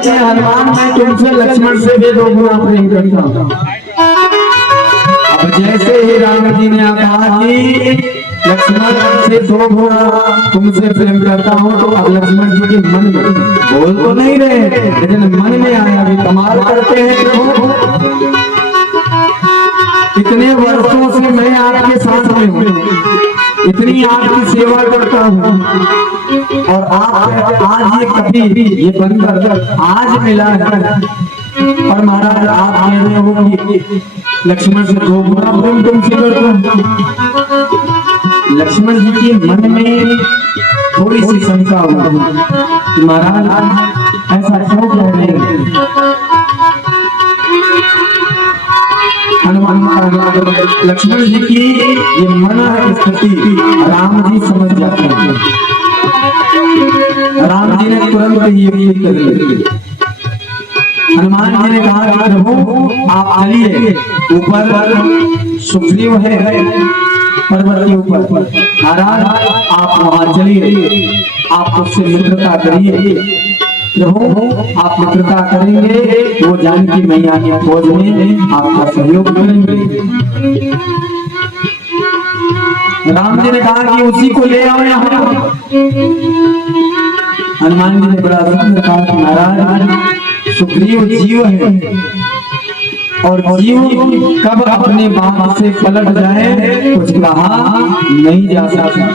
कि हनुमान मैं तुमसे लक्ष्मण से भी 2 गुना प्रेम करता हूँ। अब जैसे ही राम जी ने कहा कि लक्ष्मण से 2 गुना तुमसे प्रेम करता हूँ, तो अब लक्ष्मण जी के मन में बोल तो नहीं रहे, लेकिन मन में आया भी कमाल करते हैं। इतने वर्षों से मैं आपके साथ में हूँ, इतनी आपकी सेवा करता हूँ, और आप आज ये कभी ये बंदर आज मिला है, और महाराज आप कह रहे हो कि लक्ष्मण से 2 गुना प्रेम तुमसे करता हूँ। लक्ष्मण जी के मन में थोड़ी सी शंका हुई, महाराज ऐसा क्यों कह रहे हैं? लक्ष्मण जी की ये मना स्थिति राम जी समझ जाते हैं। राम जी ने तुरंत ये कर ली। हनुमान जी ने कहा प्रभु आप चलिए, ऊपर सुग्रीव है पर्वत के ऊपर, महाराज आप वहां चलिए, आप उससे मित्रता करिए। प्रभु आप मित्रता करेंगे, वो जानकी मैया की फौज में आपका सहयोग करेंगे। राम जी ने कहा कि उसी को ले आओ यहाँ। हनुमान जी ने बड़ा सुंदर कहा कि महाराज सुग्रीव जीव है, और जीव कब अपने बात से पलट जाए कुछ कहा नहीं जा सकता।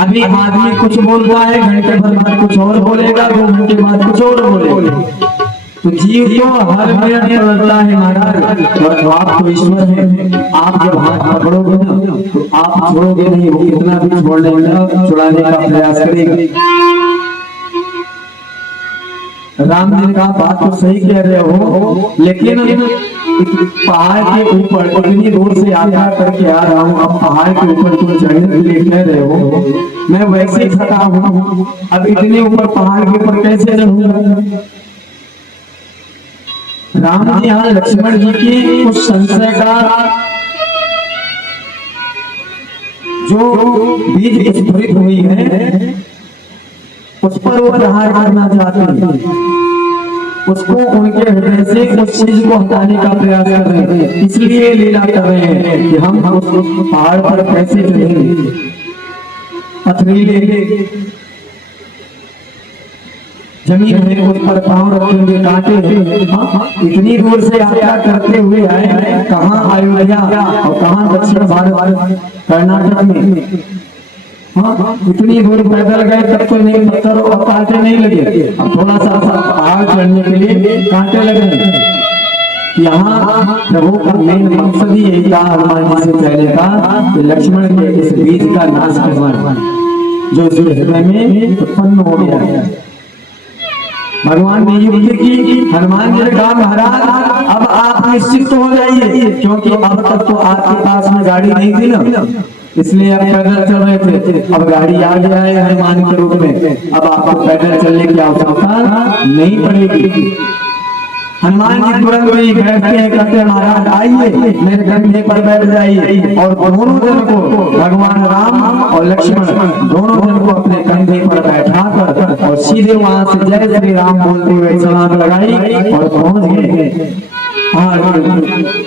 अभी आदमी कुछ बोलता है, घंटे भर बाद कुछ और बोलेगा, 2 घंटे बाद कुछ और बोलेगा। तो जीव तो हर मिनट पलटता है महाराज, और आप तो ईश्वर हैं, आप जब हाथ पकड़ोगे ना तो आप छोड़ोगे नहीं, वो कितना भी छुड़ाने का प्रयास करेगा। राम जी ने कहा बात तो सही कह रहे हो, लेकिन पहाड़ के ऊपर इतनी दूर से यात्रा करके आ रहा हूँ, अब पहाड़ के ऊपर तुम चढ़ने के लिए कह रहे हो, मैं वैसे ही थका हूँ, अब इतने ऊपर पहाड़ के ऊपर कैसे रहूंगा? राम जी यहाँ लक्ष्मण जी की उस संशय का जो बीज स्फुरित हुई है उस पर वो प्रहार करना चाहते हैं, उसको उनके हृदय से उस चीज को हटाने का प्रयास कर रहे हैं। इसलिए लीला कर रहे हैं कि हम उस पहाड़ पर कैसे चढ़ेंगे, पथरीले जमीन है, उस पर पांव रखेंगे, कांटे हैं। इतनी दूर से यात्रा करते हुए आए, कहाँ अयोध्या और कहाँ दक्षिण भारत कर्नाटक में, हाँ इतनी दूर पैदल गए तब तो नहीं, पत्थर और कांटे नहीं लगे, अब थोड़ा सा पहाड़ चढ़ने के लिए कांटे लगे। यहाँ प्रभु का मेन मकसद ही यही था हनुमान जी से कहने का कि लक्ष्मण के इस बीज का नाश करवाना जो हृदय में उत्पन्न हो गया है। भगवान ने युक्ति की, हनुमान जी ने कहा महाराज अब आप निश्चित हो जाइए, क्योंकि अब तक तो आपके पास में गाड़ी नहीं थी ना, इसलिए आप पैदल चल रहे थे, अब गाड़ी आ गया है हनुमान के रूप में, अब आपको पैदल चलने की आवश्यकता नहीं पड़ेगी। हनुमान जी तुरंत ही बैठते हैं, कहते हैं महाराज आइए मेरे कंधे पर बैठ जाइए, और दोनों जन को भगवान राम और लक्ष्मण दोनों जन को अपने कंधे पर बैठा कर और सीधे वहां से जय श्री राम बोलते हुए छलांग लगाई और पहुंच गए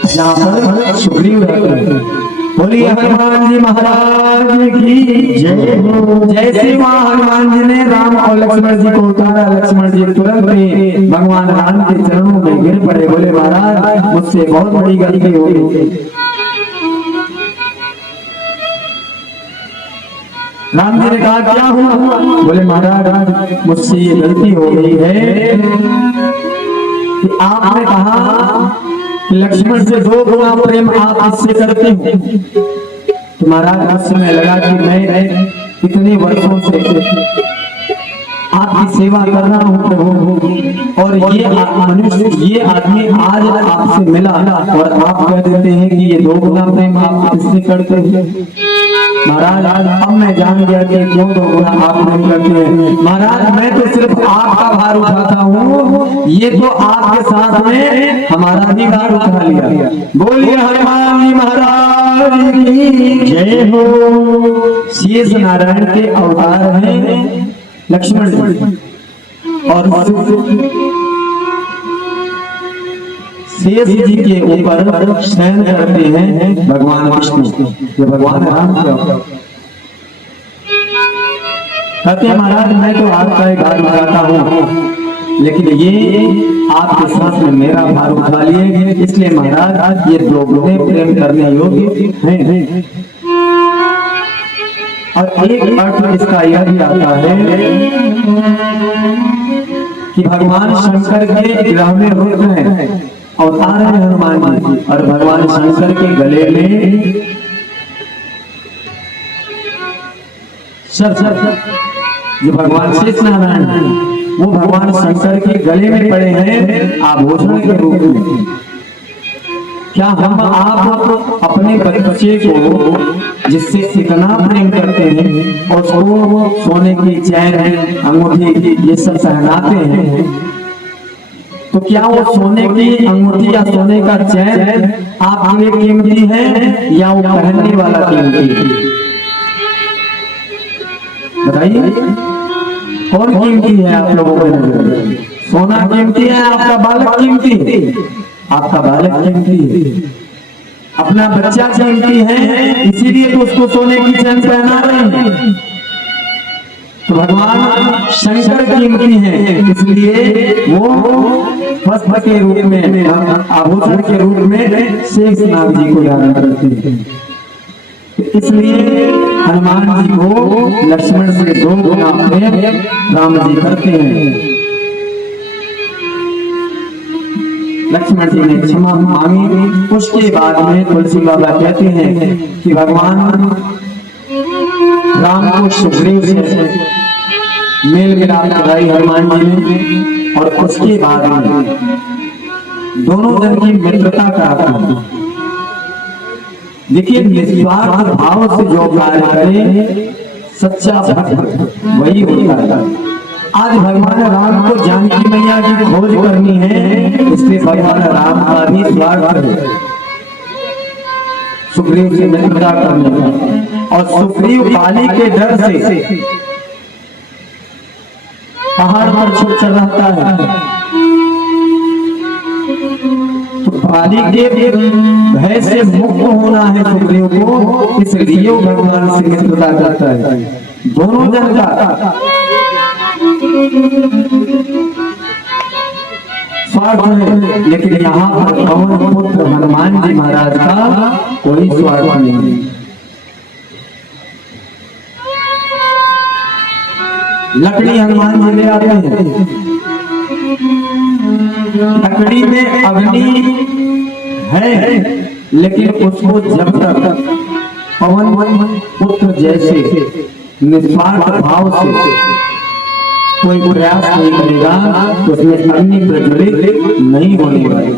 जहाँ पर सुग्रीव रहते हैं। बोलिए हनुमान जी महाराज की जय हो। जैसे वहाँ हनुमान जी ने राम और लक्ष्मण जी को उतारा, लक्ष्मण जी तुरंत ही भगवान राम के चरणों में गिर पड़े, बोले महाराज मुझसे बहुत बड़ी गलती हो गई। राम जी ने कहा क्या हुआ? बोले महाराज मुझसे ये गलती हो गई है कि आपने कहा लक्ष्मण से 2 गुना प्रेम आप इससे करते हो। तो महाराज उस समय लगा कि मैं इतने वर्षों से आपकी सेवा कर रहा हूँ प्रभु, और ये मनुष्य ये आदमी आज आपसे मिला और आप कह देते हैं कि ये 2 गुना प्रेम आप इससे करते हो। महाराज अब मैं जान गया कि क्यों 2 गुना आप प्रेम करते हैं। महाराज मैं तो सिर्फ आपका भार उठाता हूँ, ये तो आपके साथ में हमारा भी भार उठा लिया। बोलिए हनुमान जी महाराज की जय हो। शेष नारायण के अवतार हैं, लक्ष्मण जी और शेष जी के ऊपर शयन करते हैं भगवान विष्णु। ये भगवान राम क्या कहते हैं, महाराज मैं तो आपका एक भार उठाता हूँ, लेकिन ये आपके साथ में मेरा भार उठा लिए, इसलिए महाराज ये दो गुणे प्रेम करने योग्य हैं। और एक अर्थ इसका यह भी आता है कि भगवान शंकर के गृह में रुद्र हैं, अवतार है हनुमान जी, और भगवान शंकर के गले में जो भगवान शेष नारायण है वो भगवान शंकर के गले में पड़े हैं आभूषण के रूप में। क्या हम आप अपने बच्चे को जिससे इतना प्रेम करते हैं और उसको सोने की चैन अंगूठी ये सब पहनाते हैं, तो क्या वो सोने की अंगूठी या सोने का चैन आपके लिए कीमती है या वो पहनने वाला कीमती है? बताइए कौन कीमती है आप लोगों के नजर? सोना कीमती है, आपका बालक कीमती है? आपका बालक कीमती है, अपना बच्चा कीमती है, इसीलिए तो उसको सोने की चैन पहना रहे हैं। तो भगवान शंकर कीमती है, इसलिए वो वस्त्र के रूप में आभूषण के रूप में शेषनाग जी को धारण करते हैं। इसलिए हनुमान जी को लक्ष्मण से दो गुना प्रेम राम जी करते हैं। लक्ष्मण जी ने क्षमा मांगी, उसके बाद में तुलसी बाबा कहते हैं कि भगवान राम को सुग्रीव से मेल मिलाप कराई हनुमान जी ने, और उसके बाद में दोनों जन की मित्रता कराता। देखिए निस्वार्थ भाव से जो कार्य करे सच्चा भक्त वही होता है। आज भगवान राम को जानकी मैया की खोज करनी है, इसलिए भगवान राम का भी स्वार्थ है सुग्रीव से मित्रता करने का। और सुग्रीव बाली के डर से पहाड़ पर छुप चल रहता है, तो बाली के भय से मुक्त होना है सुग्रीव को, इसलिए भगवान से मित्रता करता है। दोनों जन का स्वार्थ है, लेकिन यहाँ पर पवन पुत्र हनुमान जी महाराज का कोई स्वार्थ नहीं। लकड़ी हनुमान जी ले आते हैं, लकड़ी में अग्नि है, लेकिन उसको जब तक पवन पुत्र जैसे निस्वार्थ भाव से कोई प्रयास नहीं करेगा तो उसमें अग्नि प्रज्वलित नहीं होने वाली।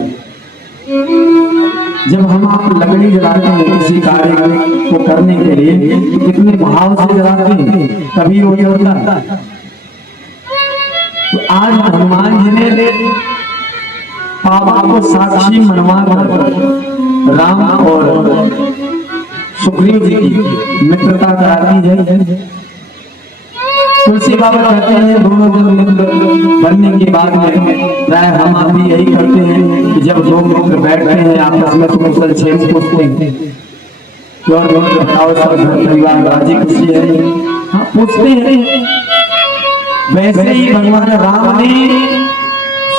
जब हम आप लकड़ी जलाते हैं किसी कार्य को करने के लिए तो कितने भाव से जलाते हैं, तभी वो होता है। तो आज हनुमान जी ने पापा को साक्षी मनवा कर राम और सुग्रीव जी की मित्रता कराती है। तुलसी बाबा कहते हैं दोनों जन मित्र बनने के बाद में प्राय हम आप भी यही करते हैं कि जब दो मित्र बैठते हैं आपस में तो कुशल क्षेम पूछते हैं, क्यों दोनों बताओ सब घर परिवार राजी खुशी है, हाँ पूछते हैं। वैसे ही भगवान राम ने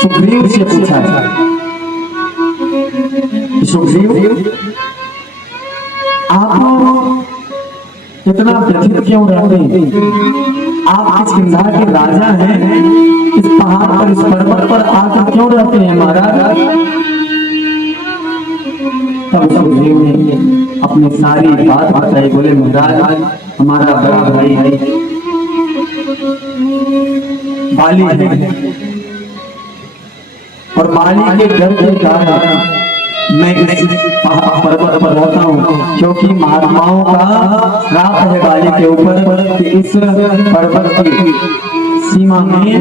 सुग्रीव से पूछा है, सुग्रीव आप इतना व्यथित क्यों रहते हैं? आप इस किंधा के राजा हैं, इस पहाड़ पर इस पर्वत पर आकर क्यों रहते हैं महाराज? तब सुग्रीव ने अपनी सारी बात बताई, बोले महाराज हमारा बड़ा भाई है बाली है, और बाली के डर के कारण मैं इस पर्वत पर रहता हूँ, क्योंकि महात्माओं का श्राप है बाली के ऊपर कि इस पर्वत की सीमा में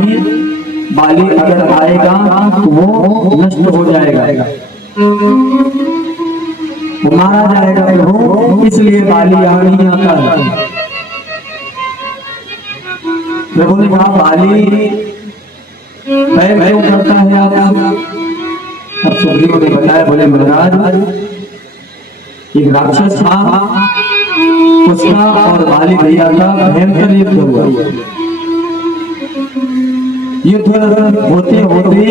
बाली अगर आएगा तो वो नष्ट हो जाएगा, वो मारा जाएगा प्रभु, इसलिए बाली यहाँ नहीं आता है। प्रभु ने कहा बाली पैर क्यों करता है आप? अब सुग्रीव ने बताया, बोले महाराज एक राक्षस था, उसका और बाली भैया का भयंकर युद्ध हुआ। युद्ध होते होते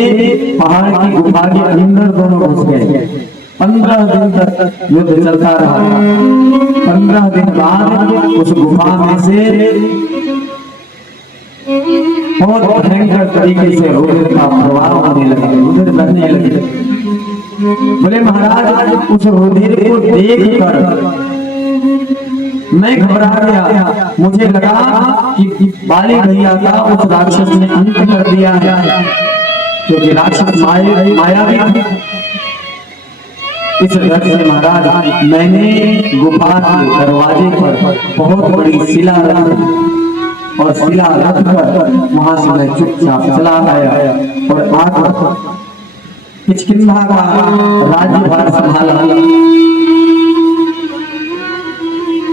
पहाड़ की गुफा के अंदर दोनों घुस गए। 15 दिन तक युद्ध चलता रहा। 15 दिन बाद उस गुफा में से बहुत भयंकर तरीके से रुधिर का प्रवाह होने लगा, रुधिर बहने लगे। बोले महाराज उस रुधिर को देखकर मैं घबरा गया। मुझे लगा कि बाली भैया का उस राक्षस ने अंत कर दिया है, क्योंकि राक्षस मायावी थी। इस डर से महाराज मैंने गुफा के दरवाजे पर बहुत बड़ी शिला रखी और शिला रखकर वहां से मैं चुपचाप चला आया और आकर किष्किंधा का राज्यभार संभाला।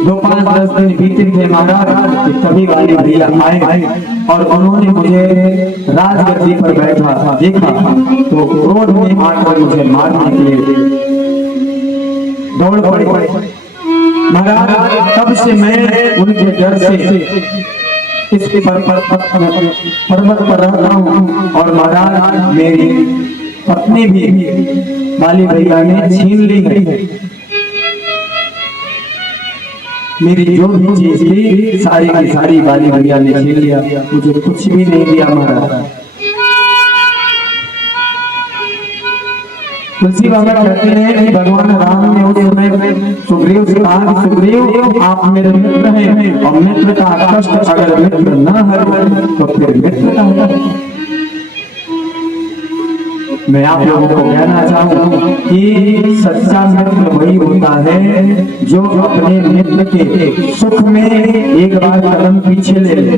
2-5-10 दिन बीते थे महाराज, कभी बाली भैया आए और उन्होंने मुझे राजगद्दी पर बैठा देखा तो क्रोध में आकर मुझे मारने के लिए दौड़ पड़े। महाराज तब से मैं उनके डर से इस पर्वत पर रहता हूँ और महाराज मेरी पत्नी भी बाली भैया ने छीन ली है। मेरी जो भी चीज थी सारी की सारी बाली भैया ने छीन लिया, मुझे कुछ भी नहीं दिया महाराज। तुलसी बाबा कहते हैं कि भगवान राम ने उस समय सुग्रीव से कहा, सुग्रीव आप मेरे मित्र हैं और मित्र का कष्ट अगर मित्र न हरे तो फिर मित्र का है। मैं आप लोगों को कहना चाहूँ कि सच्चा मित्र वही होता है जो अपने मित्र के सुख में एक बार कदम पीछे ले ले।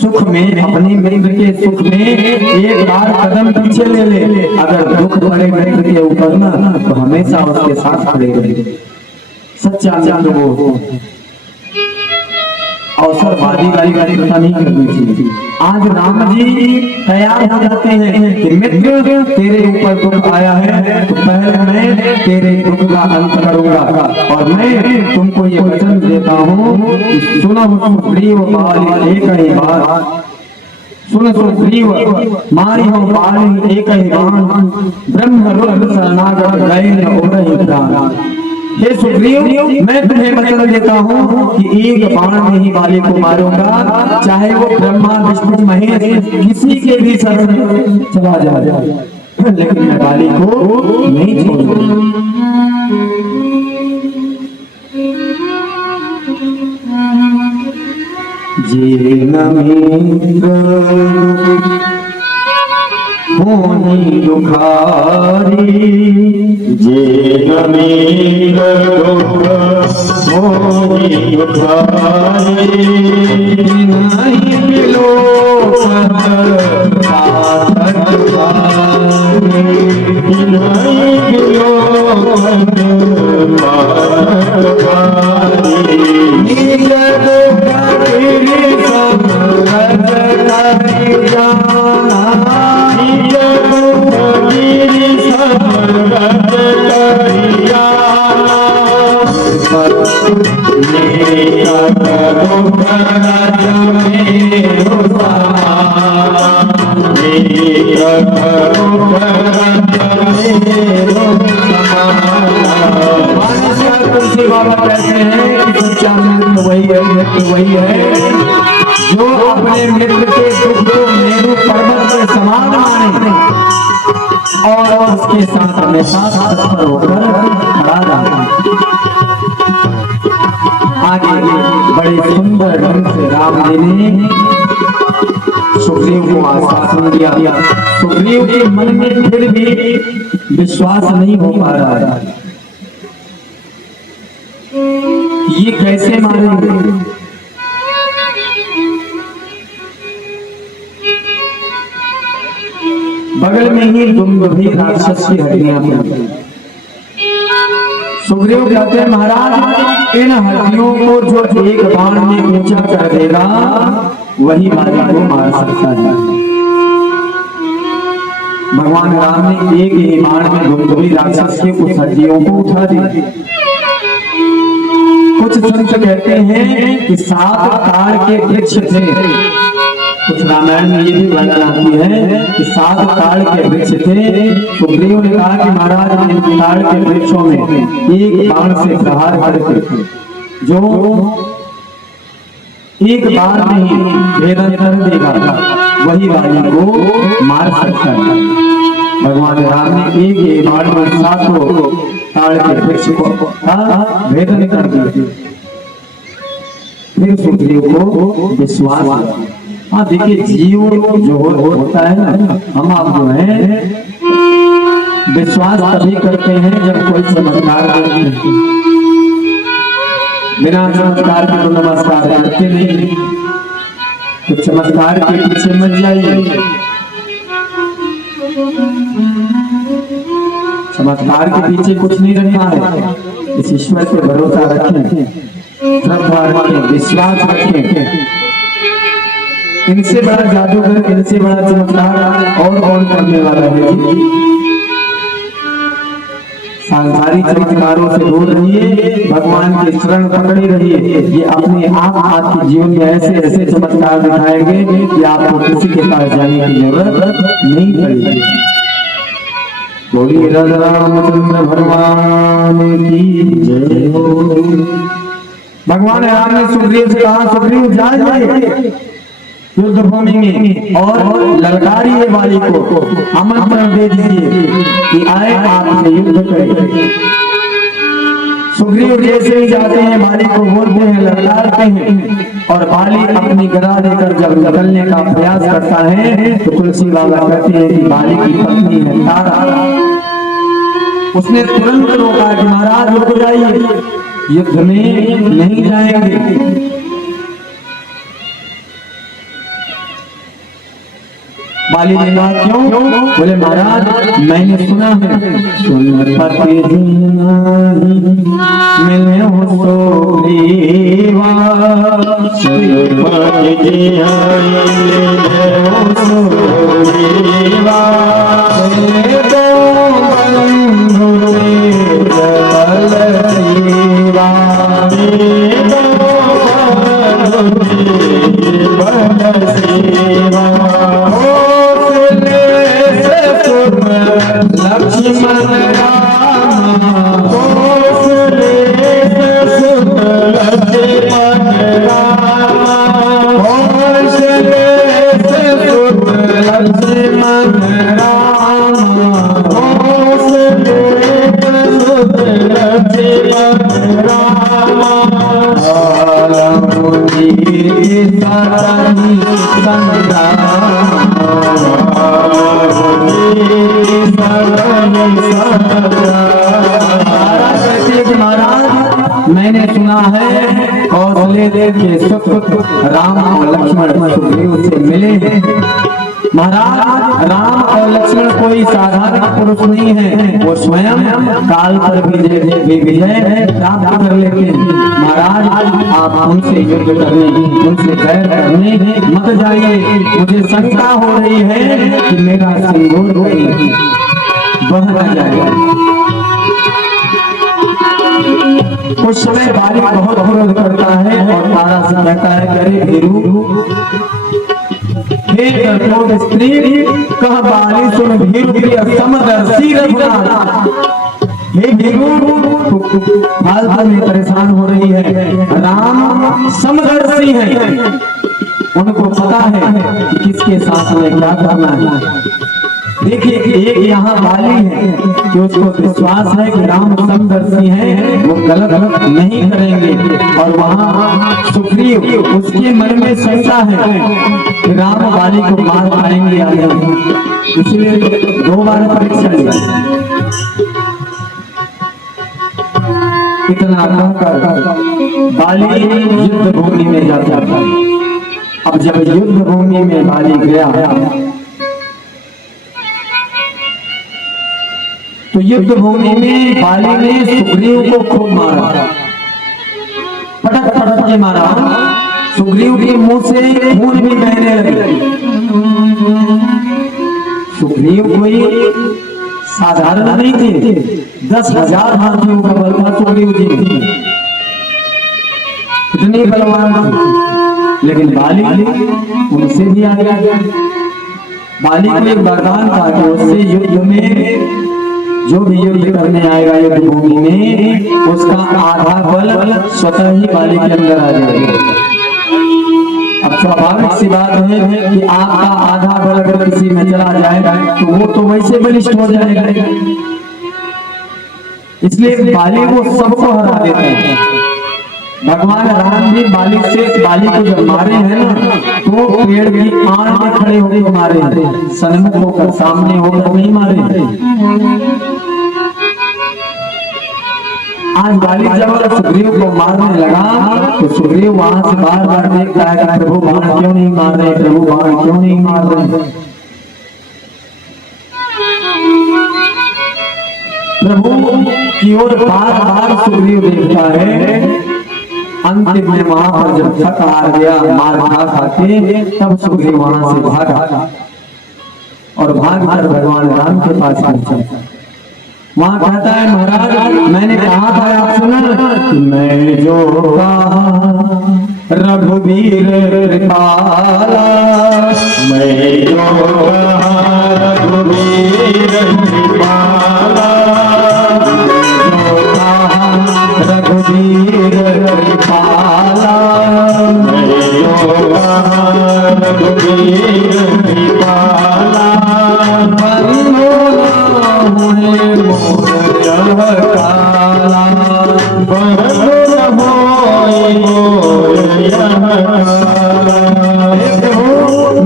सुख में अपने मित्र के सुख में एक बार कदम पीछे ले ले। अगर दुख पड़े मित्र के ऊपर ना तो हमेशा उसके साथ खड़े रहे। सच्चा मित्र वो अवसर वादी वाली पता नहीं करनी चाहिए। आज राम जी तैयार हो जाते हैं कि मित्र तेरे ऊपर दुख आया है तो पहले मैं तेरे दुख का अंत करूंगा और मैं तुमको ये वचन देता हूँ, सुनो सुग्रीव बाली एक ही बार, सुनो सुग्रीव मारी हो बाली एक ही बाण, ब्रह्म रुद्र शरणागत गए न ओरहि प्राण। हे सुग्रीव मैं तुम्हें वचन देता हूँ कि एक बाण में ही बाली को मारूंगा, चाहे वो ब्रह्मा विष्णु महेश किसी के भी शरण में चला जाए, लेकिन मैं बाली को नहीं छोड़ूंगा। जीवन होनी दुखारी, जीवन होनी दुखारी, नहीं मिलो वही है जो अपने मित्र के दुख को मेरू पर्वत के समान माने और उसके साथ हमेशा तत्पर होकर खड़ा रहा। आगे बड़े सुंदर ढंग से राम जी ने सुग्रीव को आश्वासन दिया। सुग्रीव के मन में फिर भी विश्वास नहीं हो पा रहा है, ये कैसे मारेंगे। बगल में ही दुम्दुभी राक्षस की हड्डियां पड़ी। सुग्रीव कहते हैं महाराज इन हड्डियों को जो एक बाण में ऊंचा कर देगा वही बाली को मार सकता है। भगवान राम ने एक ही बाण में दुंदुभी राक्षस के उस हड्डियों को उठा दिया। कुछ संत कहते हैं कि 7 ताड़ के वृक्ष थे। कुछ रामायण में ये भी वर्णन आती है कि 7 ताड़ के वृक्ष थे। सुग्रीव ने कहा कि महाराज इन ताड़ के वृक्षों में एक बाण से प्रहार करके जो एक बार में ही भेदन कर देगा वही बाली को मार सकता है। भगवान राम ने एक बाण में 7 ताड़ के वृक्ष को भेदन कर दिया। फिर सुग्रीव को विश्वास, हाँ देखिए जीव जो होता है ना, हम आप जो है विश्वास तभी करते हैं जब कोई चमत्कार देखते हैं। बिना चमत्कार के तो नमस्कार करते नहीं। तो चमत्कार के पीछे मत जाइए, चमत्कार के पीछे कुछ नहीं रखना है। इस ईश्वर पे भरोसा रखें, श्रद्धा रखें, विश्वास रखें। इनसे बड़ा जादूगर, इनसे बड़ा चमत्कार और कौन करने वाला है जी। सांसारिक चमत्कारों से दूर रहिए, भगवान के शरण पकड़े रहिए। ये अपने आप आपके जीवन में ऐसे ऐसे चमत्कार दिखाएंगे कि आपको किसी के पास जाने की जरूरत नहीं पड़ेगी। बोलिए राजा रामचंद्र भगवान की जय हो। भगवान राम ने सुग्रीव से कहा, सुग्रीव जाइए युद्ध भूमि में और ललकारिए बाली को, आमंत्रण दे दीजिए कि आए आपसे युद्ध करें। सुग्रीव जैसे ही जाते हैं बाली को बोलते हैं, ललकारते हैं, और बाली अपनी गदा लेकर जब निकलने का प्रयास करता है तो तुलसी बाबा कहते हैं कि बाली की पत्नी है तारा। उसने तुरंत रोका कि महाराज रुक जाइए, युद्ध में नहीं जाएंगे। बाली ने कहा क्यों? बोले महाराज मैंने सुना है पति मिले हो सुग्रीवा, लक्ष्मण राम कौशले सुत लक्ष्मण राम कौशले सुत लक्ष्मण राम कौशले सुत लक्ष्मण राम महाराज मैंने सुना है कौशले के सुत राम और लक्ष्मण सुग्रीव से मिले हैं। महाराज राम और लक्ष्मण कोई साधारण पुरुष नहीं है, वो स्वयं काल पर भी विजय प्राप्त कर लेते हैं। महाराज आप उनसे युद्ध करने, उनसे वैर करने मत जाइए। मुझे शंका हो रही है कि मेरा सिंदूर कोई बह न जाए। उस समय बाली बहुत विरोध करता है और तारा से कहता है करे भीरू हे डरपोक स्त्री, कह बाली सुन भीरू प्रिय समदर्शी रघुनाथ। हे भीरू फालतू में परेशान हो रही है, राम समदर्शी है, उनको पता है कि किसके साथ में क्या करना है। देखिए एक यहाँ बाली है कि उसको विश्वास है कि राम समदर्शी है, वो गलत नहीं करेंगे, और वहाँ सुग्रीव उसके मन में शंका है कि राम बाली को मार पाएंगे या नहीं, इसलिए 2 बार परीक्षा लिया। इतना कहकर बाली युद्ध भूमि में जाता था। अब जब युद्ध भूमि में बाली गया तो युद्ध भूमि में बाली ने सुग्रीव को खूब मारा। पटक पटक के मारा। सुग्रीव के मुंह से खून भी बहने लगे। सुग्रीव कोई साधारण नहीं थे, 10,000 हाथियों का बल था सुग्रीव जी, इतने बलवान थे। लेकिन बाली उनसे भी आगे। बाली को एक वरदान था कि उससे युद्ध में जो भी युद्ध करने आएगा युद्ध भूमि में, उसका आधा बल स्वतः ही बाली के अंदर आ जाएगा। अब स्वाभाविक सी बात है कि आपका आधा बल अगर किसी में चला जाएगा तो वो तो वैसे बलिष्ठ हो जाएगा। इसलिए बाली को सबको हरा देता है। भगवान राम भी बाली को जब मारे हैं ना, तो पेड़ की आड़ में खड़े होकर मारे, सन्मुख होकर सामने होकर नहीं मारे। आज बाली जब सुग्रीव को मारने लगा तो सुग्रीव वहां से बार बार देखता है कि प्रभु बाण क्यों नहीं मार रहे, प्रभु बाण क्यों नहीं मार रहे। प्रभु की ओर बार बार सुग्रीव देखता है। अंतिम में वहां पर जब थक हार गया मार खा के, तब सुग्रीव वहां से भागा और भागकर भगवान राम के पास पहुंचा। वहां कहता है, महाराज मैंने कहा था आप सुना कि मैं जो रघुवीर कृपाला, मैं जो रघुवीर कृपाला, रघुवीर कृपाला, मैं जो रघुवीर कृपाला, काला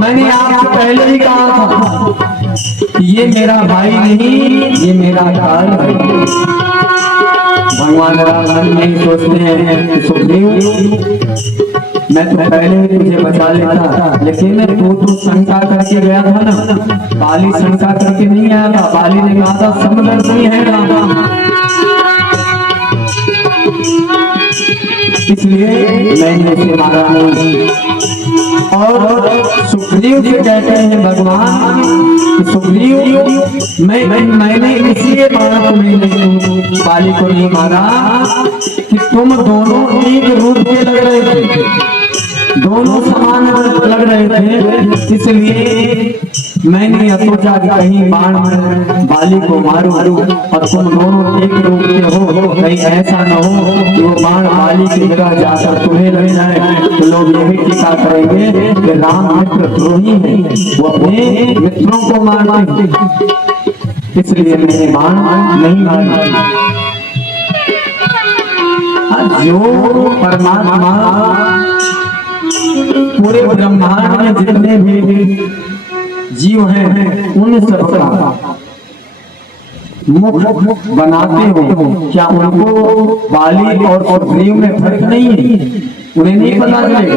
मैंने आपसे पहले ही कहा था ये मेरा भाई नहीं, ये मेरा काल है। भगवान राम नहीं सोचते हैं कि सुग्रीव मैं तो पहले ही तुझे बचा लेता, लेकिन तू शंका करके गया था ना। बाली शंका करके नहीं आया था, बाली ने कहा था समदर्शी है राम, इसलिए मैंने उसे मारा नहीं। और सुग्रीव जी कहते हैं भगवान कि सुग्रीव मैंने इसलिए मारा तुम्हें, बाली को नहीं मारा कि तुम दोनों एक रूप के लग रहे थे, दोनों समान लग रहे थे। इसलिए मैंने यह सोचा कि कहीं बाण बाली को मारूं और तुम दोनों एक रूप के हो, कहीं ऐसा न हो कि वो बाण बाली की जगह जाकर तुम्हें लग जाए तो लोग यही टीका करेंगे कि राम मित्र द्रोही है, वो अपने मित्रों को मारते हैं। इसलिए मैंने बाण नहीं मारा। जो परमात्मा पूरे ब्रह्मांड में जितने भी जीव हैं उन सबका मुख बनाते हो, क्या उनको बाली और सुग्रीव में फर्क नहीं है? उन्हें नहीं पता चलेगा?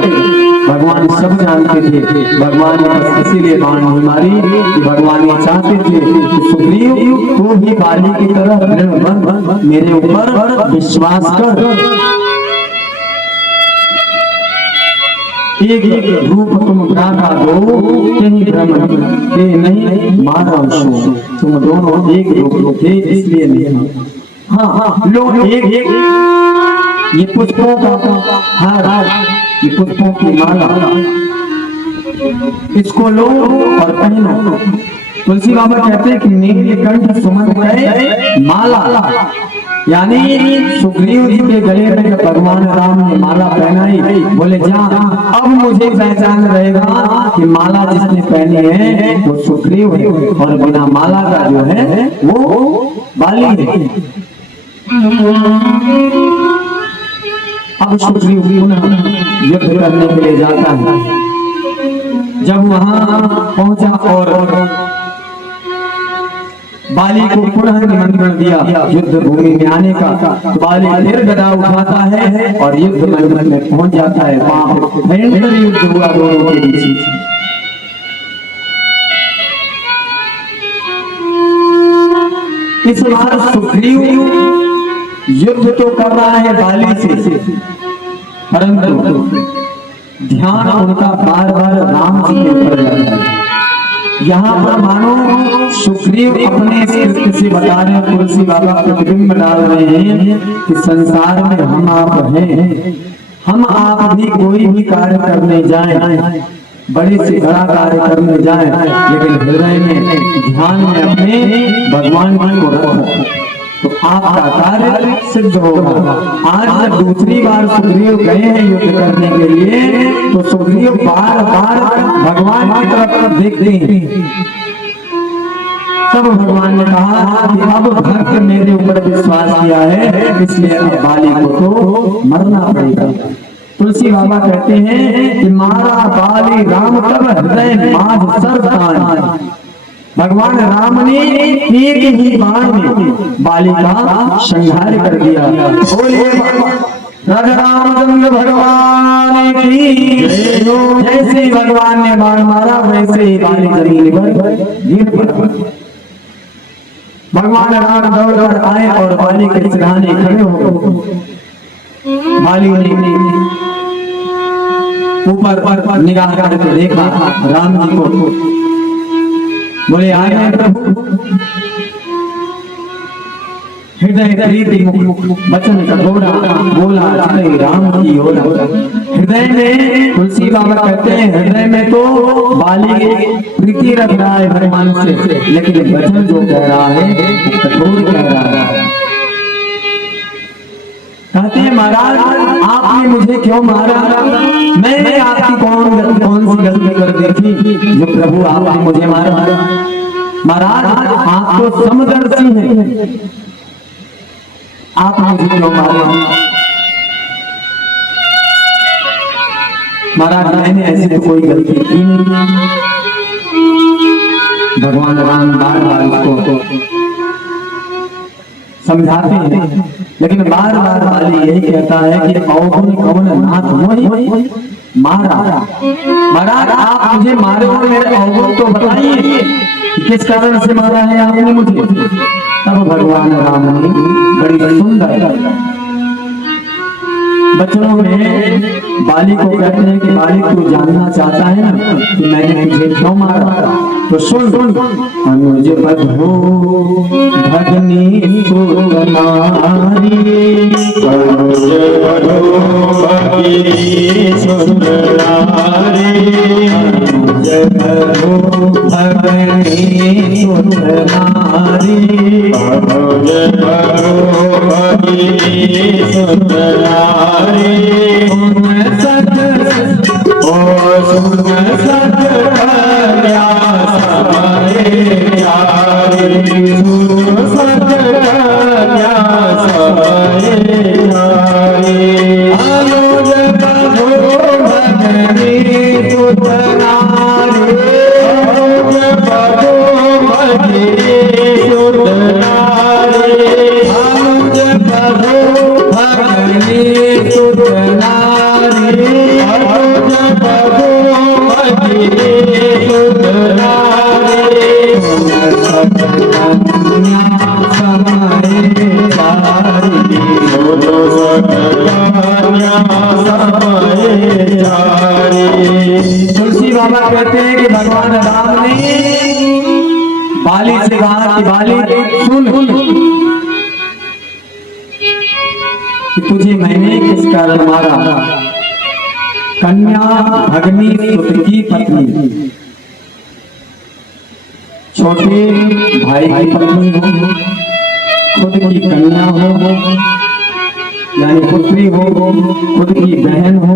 भगवान सब जानते थे। भगवान ने बस इसीलिए बाण नहीं मारी कि भगवान ये चाहते थे कि सुग्रीव तू भी बाली की तरह दृढ़ बन, मेरे ऊपर विश्वास कर। एक रूप तुम भ्राता दो कहीं भ्रमण के नहीं मारा शो, तुम दोनों एक रूप थे इसलिए नहीं। हाँ लो एक ये पुष्पों का हार, ये पुष्पों की माला, इसको लो और पहनो। तुलसी बाबा कहते हैं कि नीलकंठ सुमन गए माला, यानी सुग्रीव जी के गले में जब भगवान राम ने माला पहनाई, बोले जा अब मुझे पहचान रहेगा कि माला जिसने पहनी है वो सुग्रीव है और बिना माला का जो है वो बाली है। अब सुग्रीव पुनः युद्ध करने के लिए जाता है। जब वहां पहुंचा और बाली को पुनः निमंत्रण दिया युद्ध भूमि में आने का, तो बाली फिर गदा उठाता है और युद्ध मैदान में पहुंच जाता है। वहां पर भयंकर युद्ध हुआ दोनों के बीच। इस बार सुग्रीव युद्ध तो कर रहा है बाली से, परंतु ध्यान उनका बार बार राम जी के ऊपर जाता है। यहाँ पर मानो सुग्रीव अपने कृत्य से बता रहे हैं, तुलसी बाबा प्रतिबिंब डाल रहे हैं कि संसार में हम आप हैं, हम आप भी कोई भी कार्य करने जाएं, बड़े से बड़ा कार्य करने जाएं, लेकिन हृदय में ध्यान में अपने भगवान को रखो तो आपका कार्य सिद्ध होगा। आज जब दूसरी बार सुग्रीव गए हैं युद्ध करने के लिए, तो सुग्रीव बार बार भगवान की तरफ देखते हैं। तब भगवान ने कहा कि अब भक्त मेरे ऊपर विश्वास किया है, इसलिए अब बाली को तो मरना पड़ेगा। तुलसी बाबा कहते हैं कि मारा बाली राम तब हृदय माध सर्वदान। भगवान राम ने एक ही बाण में बाली का संहार कर दिया। राजा रामचंद्र भगवान की जैसे भगवान ने बाण मारा वैसे ही बाली जमीन पर गिर पड़ा। भगवान राम दौड़कर आए और बाली के सिरहाने खड़े हो गए। बाली ने ऊपर निगाह करके देखा राम जी को, बोले आए हैं प्रभु। हृदय प्रीति वचन कठोरा बोला राम की ओर। हृदय में तुलसी बाबा कहते हैं हृदय में तो बाली प्रीति रख रहा है भगवान से, लेकिन वचन जो कह रहा है वो कठोर कह रहा है। कहते हैं महाराज आपने मुझे क्यों मारा, मैंने आपकी कौन सी गलती कर दी थी जो प्रभु आपने मुझे मारा। महाराज आप तो समदर्शी हैं, आप मुझे क्यों मारा। महाराज मैंने ऐसी तो कोई गलती की नहीं। भगवान राम बार बार उसको समझाते हैं, लेकिन बार बार बाली यही कहता है कि अवगुण कवन नाथ मोहि मारा। महाराज आप मुझे मारे हो, मेरे अवगुण तो बताइए किस कारण से मारा है आपने मुझे। तब भगवान राम ने बड़ी सुंदर बचनों में बाली को कहते हैं कि बाली तू जानना चाहता है ना कि मैंने तुझे क्यों मारा, तो सुन अनुज बधो भगनी सुंदरी, अनुज बधो भगनी सुंदरी, अनुज बधो भगनी सुंदरी, अनुज बधो भगनी सुंदरी। सुन सत कन्या समाये प्यारी, सुन सत कन्या समाये प्यारी। अनुज बधो भगनी सुंदरी, अनुज बधो भगनी सुंदरी, अनुज बधो भगनी सुंदरी, अनुज बधो भगनी सुंदरी। कन्या समाये प्यारी, सुनो सकन्या समाये प्यारी। तुलसी बाबा कहते हैं कि भगवान राम ने बाली से कहा कि बाली सुन कि तुझे मैंने किस कारण मारा। कन्या भगनी सुत की पत्नी, छोटे भाई की पत्नी हो, खुद की कन्या हो यानी पुत्री हो, खुद की बहन हो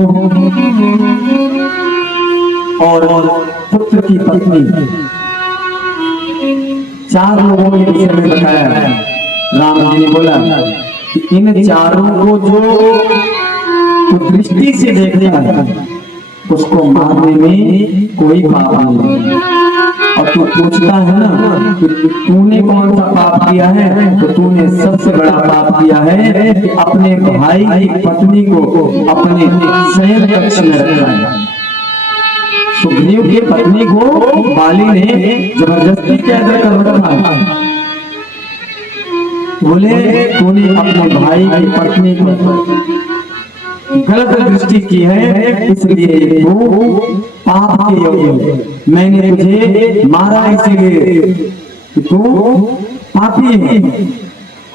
और पुत्र की पत्नी, चार लोगों के विषय में बताया है। राम जी ने बोला कि इन चारों को जो दृष्टि से देखने लगा उसको मारने में कोई पाप नहीं। और तू पूछता है ना कि तूने कौन सा पाप किया है, तो तूने सबसे बड़ा पाप किया है कि अपने भाई की पत्नी को अपने शयन कक्ष में रखा है। सुग्रीव की पत्नी को बाली ने जबरदस्ती कैद कर रखा है। बोले तूने अपने भाई की पत्नी को गलत दृष्टि की है, इसलिए तू पाप के योग्य है। मैंने तुझे मारा इसलिए कि तू पापी है।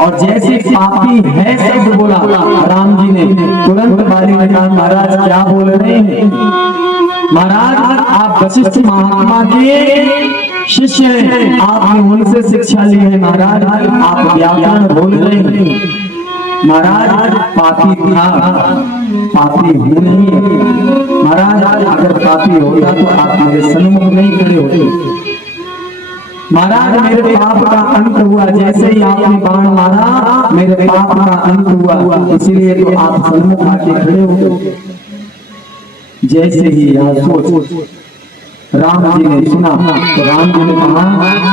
और जैसे पापी है शब्द बोला राम जी ने, तुरंत बाली ने कहा महाराज क्या बोल रहे हैं? महाराज आप वशिष्ठ महात्मा के शिष्य हैं, आपने उनसे शिक्षा ली है महाराज, आप व्याकरण बोल रहे हैं। महाराज पापी था, पापी हूं नहीं। महाराज अगर पापी होता तो आप मेरे सन्मुख नहीं खड़े होते। महाराज मेरे पाप का अंत हुआ, जैसे ही आपने बाण मारा मेरे पाप का अंत हुआ, इसलिए तो आप सन्मुख आके खड़े हो। जैसे ही यह सोच राम जी ने सुना तो राम जी ने कहा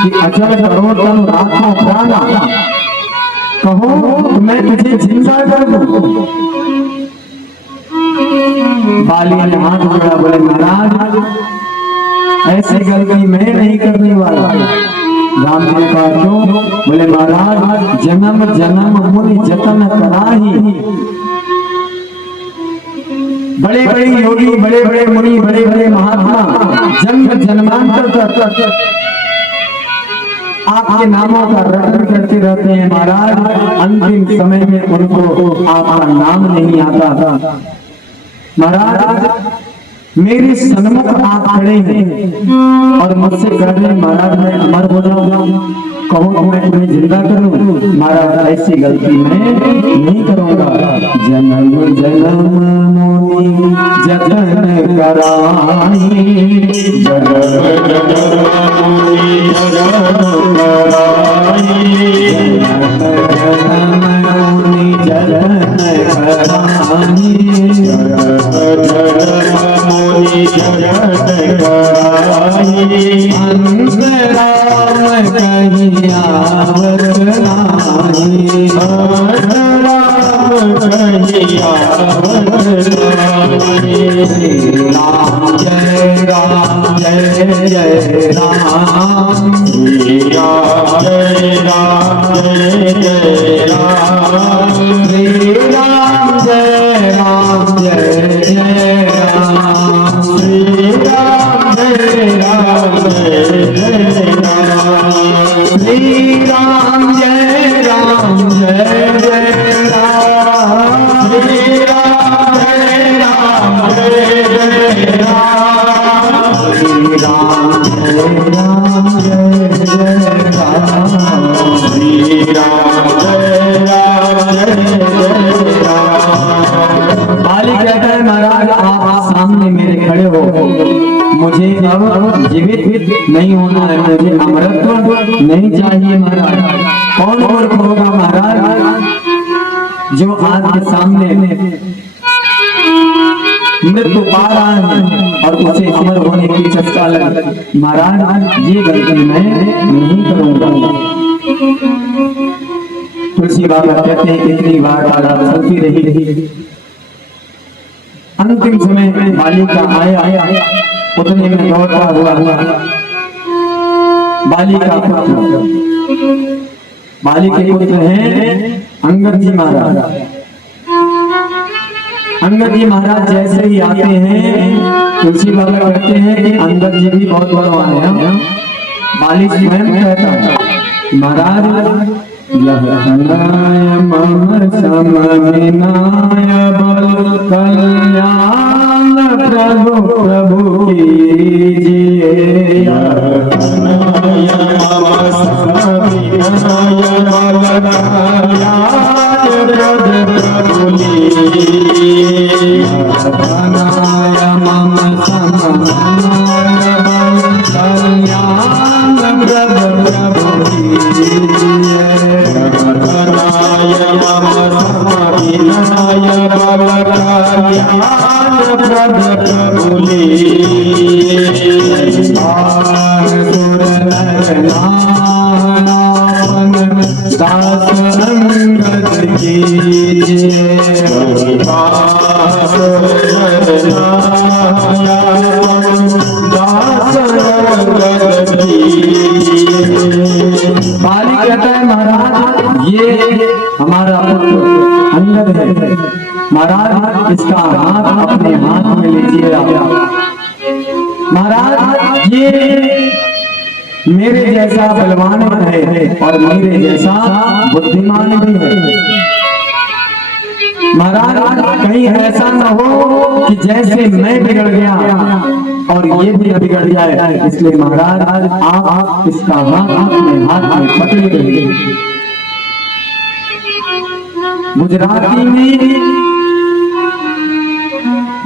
कि अचल करो तन राखो प्राणा, कहो तो मैं तुझे जिंदा कर दूं। बाली ने हाथ जोड़ा, बोले महाराज ऐसी गलती मैं नहीं करने वाला। राम जी ने कहा क्यों? बोले महाराज जन्म जन्म मुनि जतन कराही, बड़े बड़े योगी, बड़े बड़े मुनि, बड़े बड़े महात्मा जन्म जन्मांतर तक आपके नामों का रटन करते रहते हैं महाराज, अंतिम समय में उनको आपका नाम नहीं आता। महाराज मेरे सन्मुख आप खड़े हैं और मुझसे कह रहे हैं महाराज मैं अमर हो जाऊंगा, कहो तो मैं तुम्हें जिंदा करूं। महाराज ऐसी गलती मैं नहीं करूंगा। जन्म जन्म मुनि जतन कराई, जन्म जन्म मुनि जतन कराई, जन्म मुनि जतन कराई, अंत राम कहीं आवत नाही, अंत राम कहीं आवत नाही। राम जय राम जय जय राम, श्री राम जय राम जय जय राम, श्री राम जय राम जय जय राम, श्री राम जय राम जय जय राम, श्री राम जय राम जय जय राम, श्री राम जय राम जय जय राम, श्री राम जय राम जय जय राम, श्री राम जय राम जय जय राम। बाली कहता है महाराज आप सामने मेरे खड़े हो, मुझे अब जीवित नहीं होना है, मुझे अमरत्व नहीं चाहिए महाराज। कौन मूर्ख होगा महाराज जो आज के सामने मृत्यु पा रहा है और उसे अमर होने की चस्का लगे। महाराज ये गलती मैं नहीं करूंगा। तुलसी बाबा कहते हैं कितनी बार बात चलती रही, अंतिम समय में बाली का आया उतने में दौड़ता हुआ बाली का पुत्र, बाली के पुत्र हैं अंगद जी महाराज। अंगद जी महाराज जैसे ही आते हैं तुलसी बाबा कहते हैं कि अंगद जी भी बहुत बलवान है। बाली स्वयं कहता है महाराज यह मम सम विनाय बल कल्याण प्रभु प्रभु कीजिए, मम सम कल्याण प्रभु प्रभु कीजिए, दास अंगद कीजिए, बाली कहता है महाराज ये हमारा पुत्र अंगद है। महाराज इसका हाथ अपने हाथ में लीजिए। महाराज ये मेरे जैसा बलवान है और मेरे जैसा बुद्धिमान भी है। महाराज कहीं ऐसा न हो कि जैसे मैं बिगड़ गया और ये भी बिगड़ जाए, इसलिए महाराज आप इसका हाथ अपने हाथ में पकड़े रहिए। गुजराती में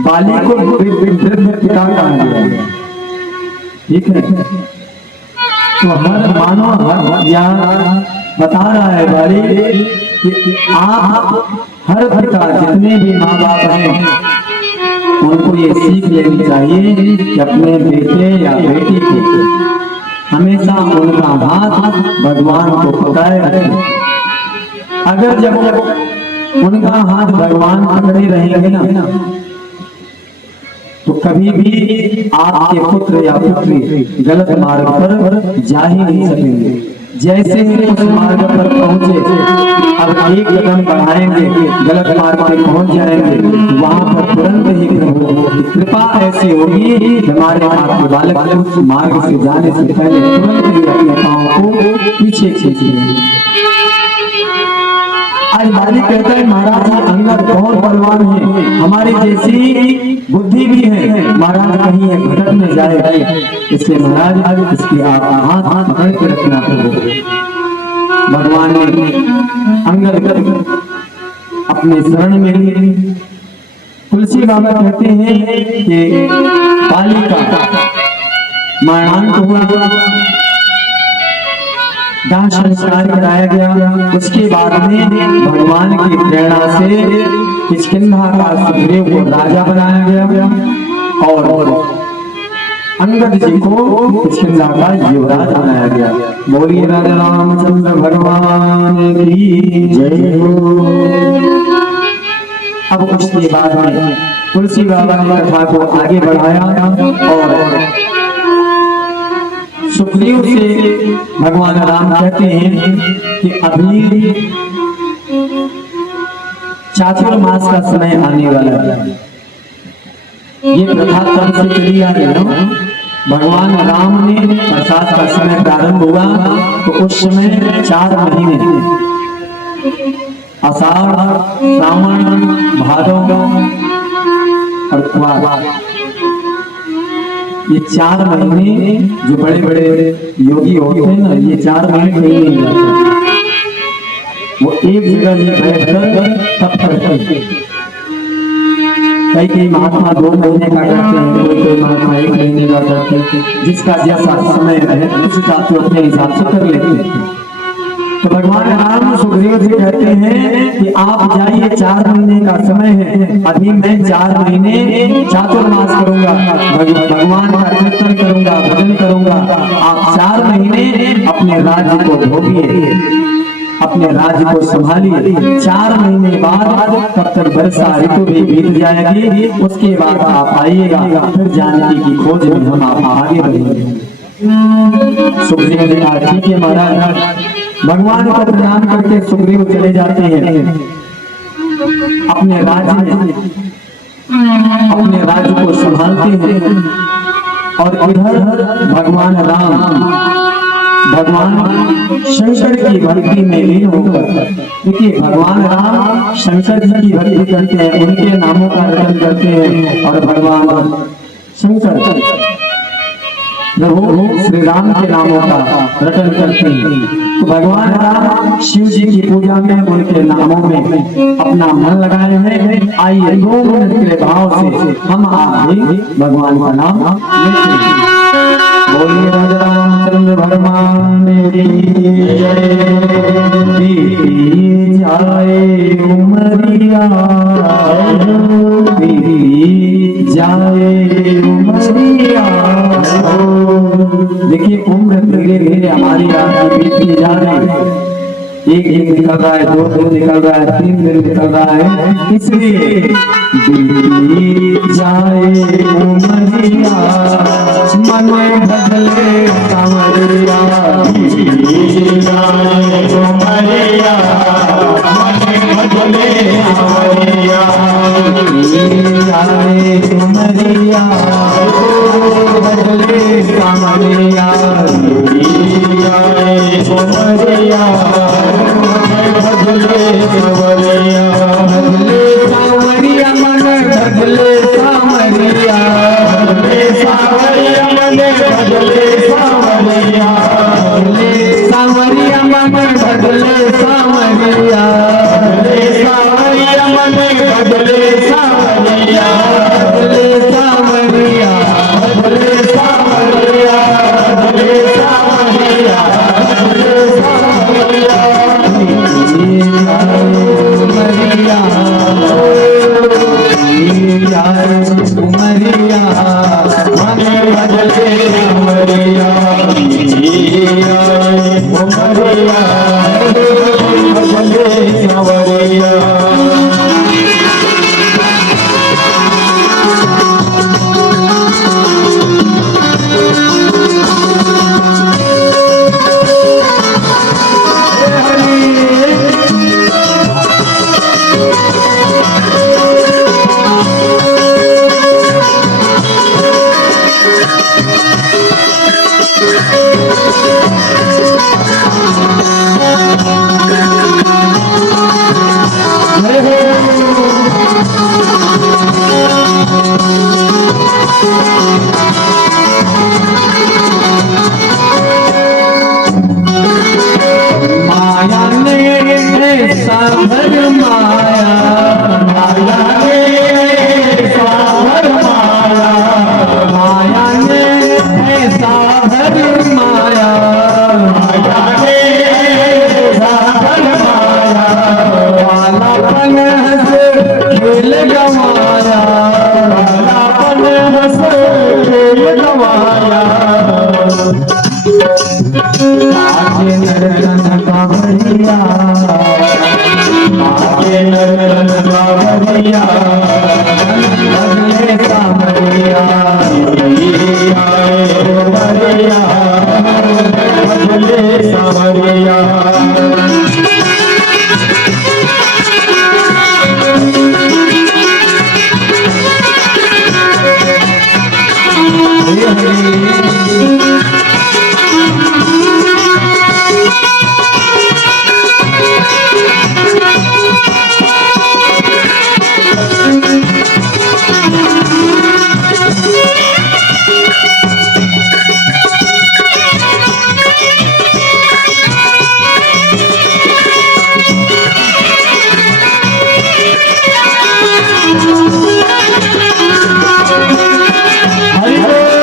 बाली को वृद्ध पिता कहा गया, ठीक है। तो हर मानो हर ज्ञान बता रहा है बाली कि आप हर पिता जितने भी माँ बाप हैं उनको ये सीख लेनी चाहिए कि अपने बेटे या बेटी को हमेशा उनका हाथ भगवान को पकड़े रखें। अगर जब उनका हाथ भगवान पकड़े रहेंगे ना तो कभी भी आपके पुत्र या पुत्री गलत मार्ग पर जा ही नहीं सकेंगे। जैसे ही उस मार्ग पर पहुंचे, अब एक कदम बढ़ाएंगे, गलत मार्ग पर पहुंच जाएंगे, वहां पर तुरंत ही कृपा ऐसी होगी हमारे आपके बालक उस मार्ग से जाने से पहले तुरंत ही अपने पांव को पीछे खींच लेंगे। आज बाली कहता है महाराज अंदर बहुत बलवान है, हमारी जैसी बुद्धि भी है, महाराज कहीं ये भटक न जाए, इसलिए महाराज इसकी आप हाथ पकड़ के रखना पड़ेगा। भगवान ने अंगद अपने शरण में लिए। तुलसी बाबा कहते हैं कि बाली का मरणांत हुआ, दाह संस्कार कराया गया। उसके बाद में भगवान की प्रेरणा से किष्किंधा का सुग्रीव को राजा बनाया गया और अंगद जी को किष्किंधा का युवराज बनाया गया। बोलिए राजा रामचंद्र भगवान की जय हो। अब उसके बाद में तुलसी बाबा ने कथा को आगे बढ़ाया और सुग्रीव से भगवान राम कहते हैं कि अभी चातुर्मास का समय आने वाला है। ये प्रथा तब से चली आ रही है। भगवान राम ने प्रसाद का समय प्रारंभ हुआ तो उस समय 4 महीने आषाढ़, श्रावण, भादव और कुआर, ये 4 महीने जो बड़े बड़े योगी होते हैं ना, ये 4 महीने नहीं जाते, वो एक जगह ही बैठकर तप करते हैं। कई महात्मा 2 महीने का करते हैं, कोई महात्मा 1 महीने का करते हैं, जिसका जैसा समय रहे उस हिसाब से अपने हिसाब से कर लेते हैं। तो भगवान राम सुग्रीव जी कहते हैं कि आप जाइए, 4 महीने का समय है, अभी मैं 4 महीने चातुर्मास करूंगा, भगवान का कीर्तन करूंगा, भजन करूंगा। आप 4 महीने अपने राज्य को भोगिए, अपने राज्य को संभालिए। 4 महीने बाद तब तक वर्षा ऋतु भी बीत जाएगी, उसके बाद आप आइएगा, फिर जानकी की खोज में हम आप आगे बढ़ेंगे। सुग्रीव जी कहा ठीक है महाराज। भगवान को प्रणाम करके सुग्रीव चले जाते हैं अपने राज्य में, अपने राज्य को संभालते हैं। और इधर भगवान राम भगवान शंकर की भक्ति में लीन होकर, देखिए भगवान राम शंकर जी की भक्ति करते हैं, उनके नामों का रटन करते हैं और भगवान शंकर प्रभु श्री राम के नामों का रटन करते हैं। तो भगवान राम शिव जी की पूजा में उनके नामों में अपना मन लगाए हैं। आइए 2 मिनट के भाव से हम आप भी भगवान का नाम लेते हैं। बोलिए राजा रामचंद्र भगवान की जय। बीती जाए उमरिया, बीती जाए उमरिया। देखिए उम्र धीरे धीरे हमारी आगे बीतती जा रही है। 1 दिन निकल रहा है, 2 दिन निकल रहा है, 3 दिन निकल रहा है, इसलिए बीती जाए उमरिया, मन बदले सांवरिया। बीती जाए उमरिया, मन बदले सांवरिया। आए तुमरिया भजले सामरिया आए सुमरिया भजले सवरिया भजले सामरिया मन भजले सामरिया सावरिया मन भजले सावरिया भजले सामरिया मन भजले सामरिया सावरिया मन भजले सावरिया भजले सामरिया भजले सावरिया भजले सावरिया भजले सावरिया तुमरिया तुमरिया मन भजले सावरिया उमरिया भजले सावरिया माया ने सागर माया माया ने सावर माया माया ने सागर माया माया ने सावर माया वालापन से खेल गवाया वालापन हंस खेल गवाया आगे नरन कांवरिया आगे नरन कांवरिया भजले सामरिया आए उमरिया भजले सावरिया हरे हरे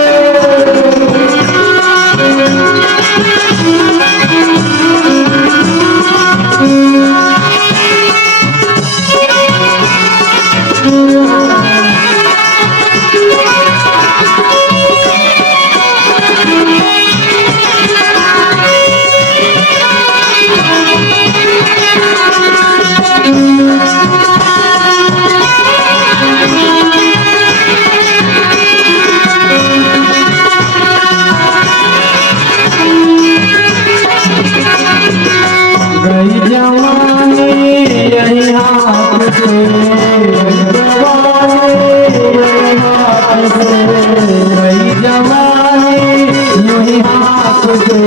गई जवानी यही हाथ से गई जवानी यही हाथ से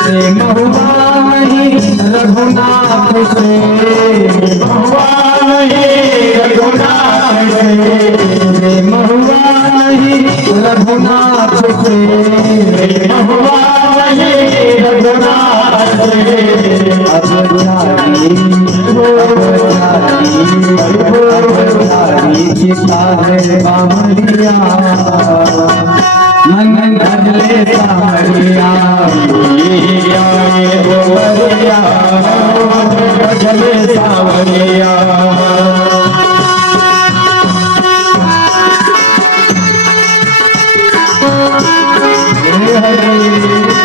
प्रेम हुआ नहीं रघुनाथ से प्रेम हुआ नहीं रघुनाथ से अब जारी चिता है बामरिया मन भजले सामरिया भजले सावरिया हरे हरे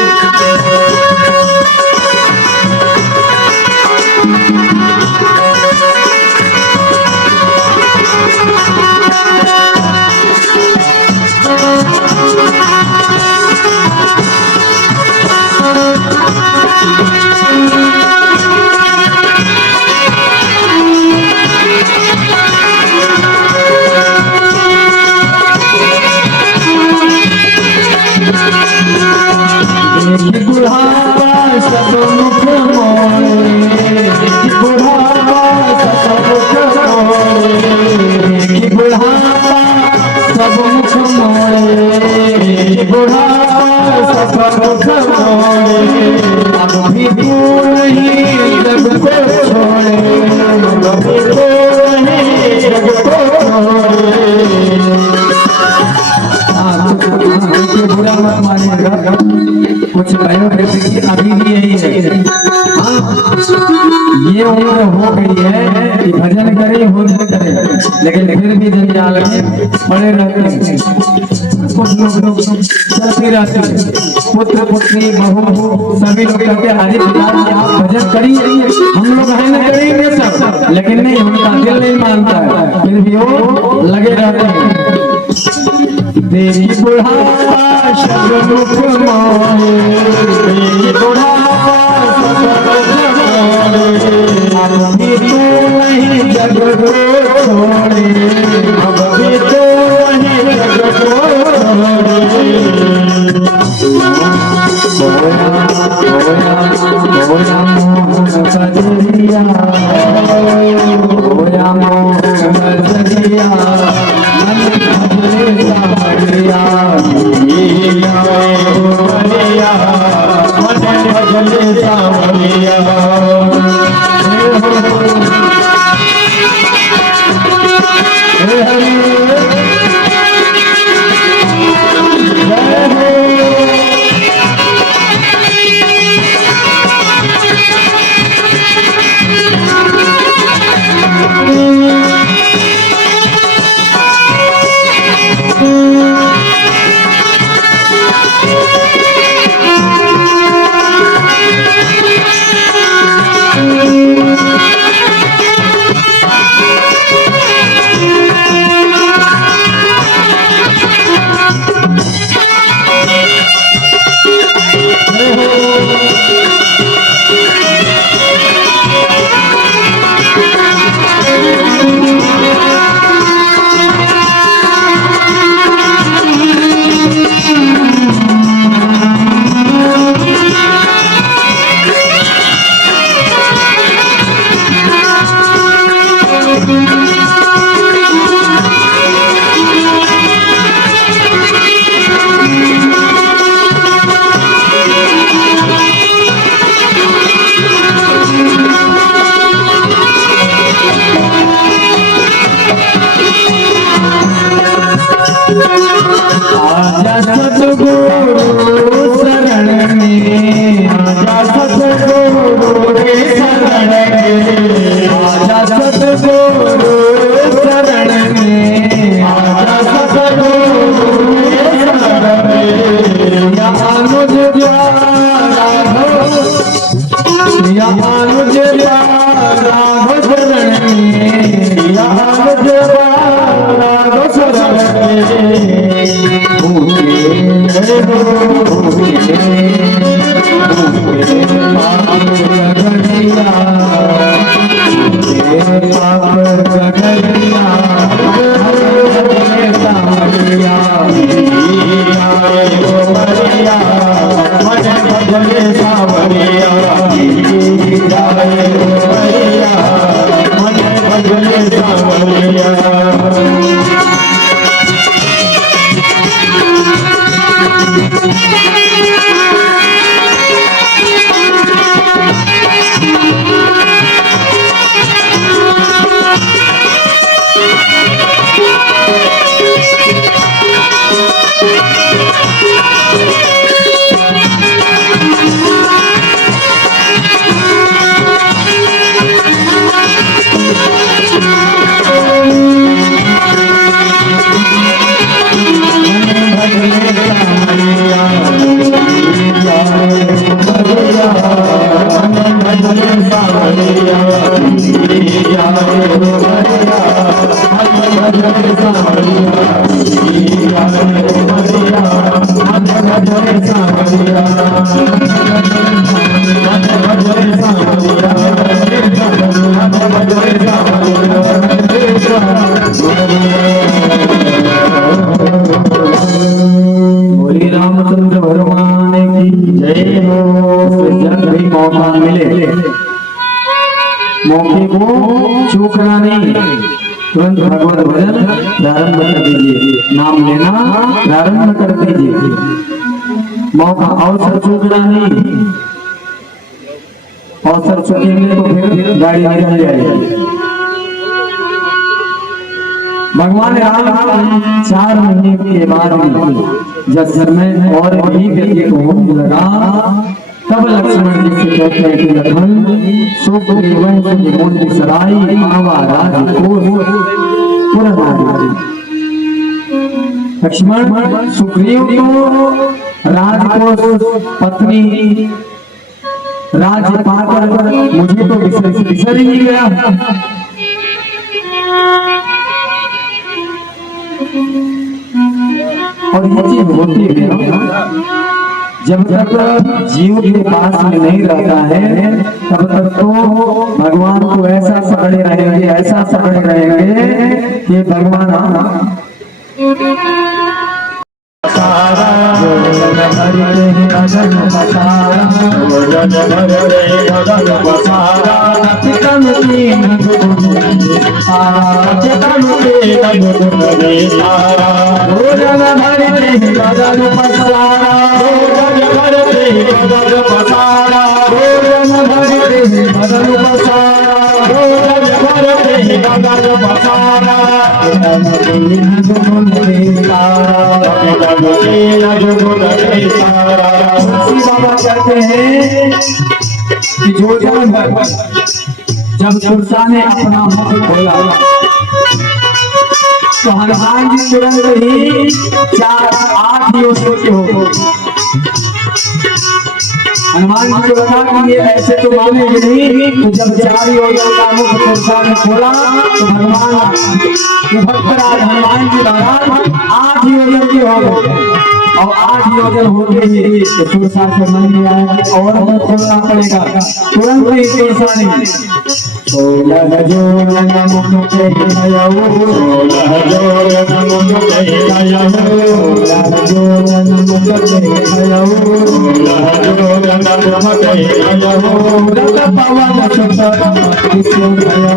हो गई है कि भजन करे भोजन करे, लेकिन फिर भी जंजाल में पड़े रहते हैं। कुछ लोग चलते रहते हैं, पुत्र पुत्री बहू सभी लोग कहते हैं अरे पिताजी आप भजन करिए, हम लोग है ना करेंगे सब, लेकिन नहीं उनका दिल नहीं मानता है, फिर भी वो लगे रहते हैं। देवी बुढ़ापा शब्द मुख मोहे, देवी बुढ़ापा अब भी तो वही जग को छोड़े, अब भी तो वही जग को छोड़े। गोया मोहन बजरिया, गोया मोहन बजरिया, मन भजरे सावरिया, मन भजरे सावरिया। आजा सतगुरु शरण में, आजा सतगुरु के शरण में, आजा सतगुरु शरण में, आजा सतगुरु के शरण में। या अनुज प्यारा या अनुज प्यारा शरण में, या अनुज प्यारा शरण में। बोली रामचंद्र भगवान की जय हो। जब भी मौका मिले मौके को चूकना नहीं, तुरंत भगवत भजन प्रारंभ कर दीजिए, नाम लेना प्रारंभ कर दीजिए। मौका अवसर चूकना नहीं, अवसर चूकेंगे तो फिर गाड़ी निकल जाएगी। भगवान राम 4 महीने के बाद जब समय और भी व्यतीत होने लगा तब लक्ष्मण जी से कहते हैं कि लखन सुग्रीवं मुनि सराई आवा राजकोष पुरनारी। लक्ष्मण सुग्रीव को राजकोष पत्नी राज्य पाकर मुझे तो बिसर ही गया। और ये चीज होती है जब तक जीव के पास में नहीं रहता है तब तक तो भगवान को ऐसा पकड़े रहेंगे, ऐसा पकड़े रहेंगे कि भगवान बाबा कहते हैं कि जो जब सुरसा ने अपना मुख खोला तो हनुमान जी तुरंत ही 8 योजन के हो गए। हनुमान जी को लगा कि ये ऐसे तो मानेंगे नहीं, तो जब 4 योजन का मुख सुरसा ने खोला तो भगवान भक्तराज हनुमान जी महाराज 8 योजन के हो गए। और 8 योजन होते ही तो सुरसा से मन में आया और हमें खोलना पड़ेगा। तुरंत ही सुरसा ने 16 जोजन मुख के गया, 16 जोजन मुख के गया, 16 जोजन मुख के गया, 16 जोजन मुख के गया, रत पवन सुत किसे गया,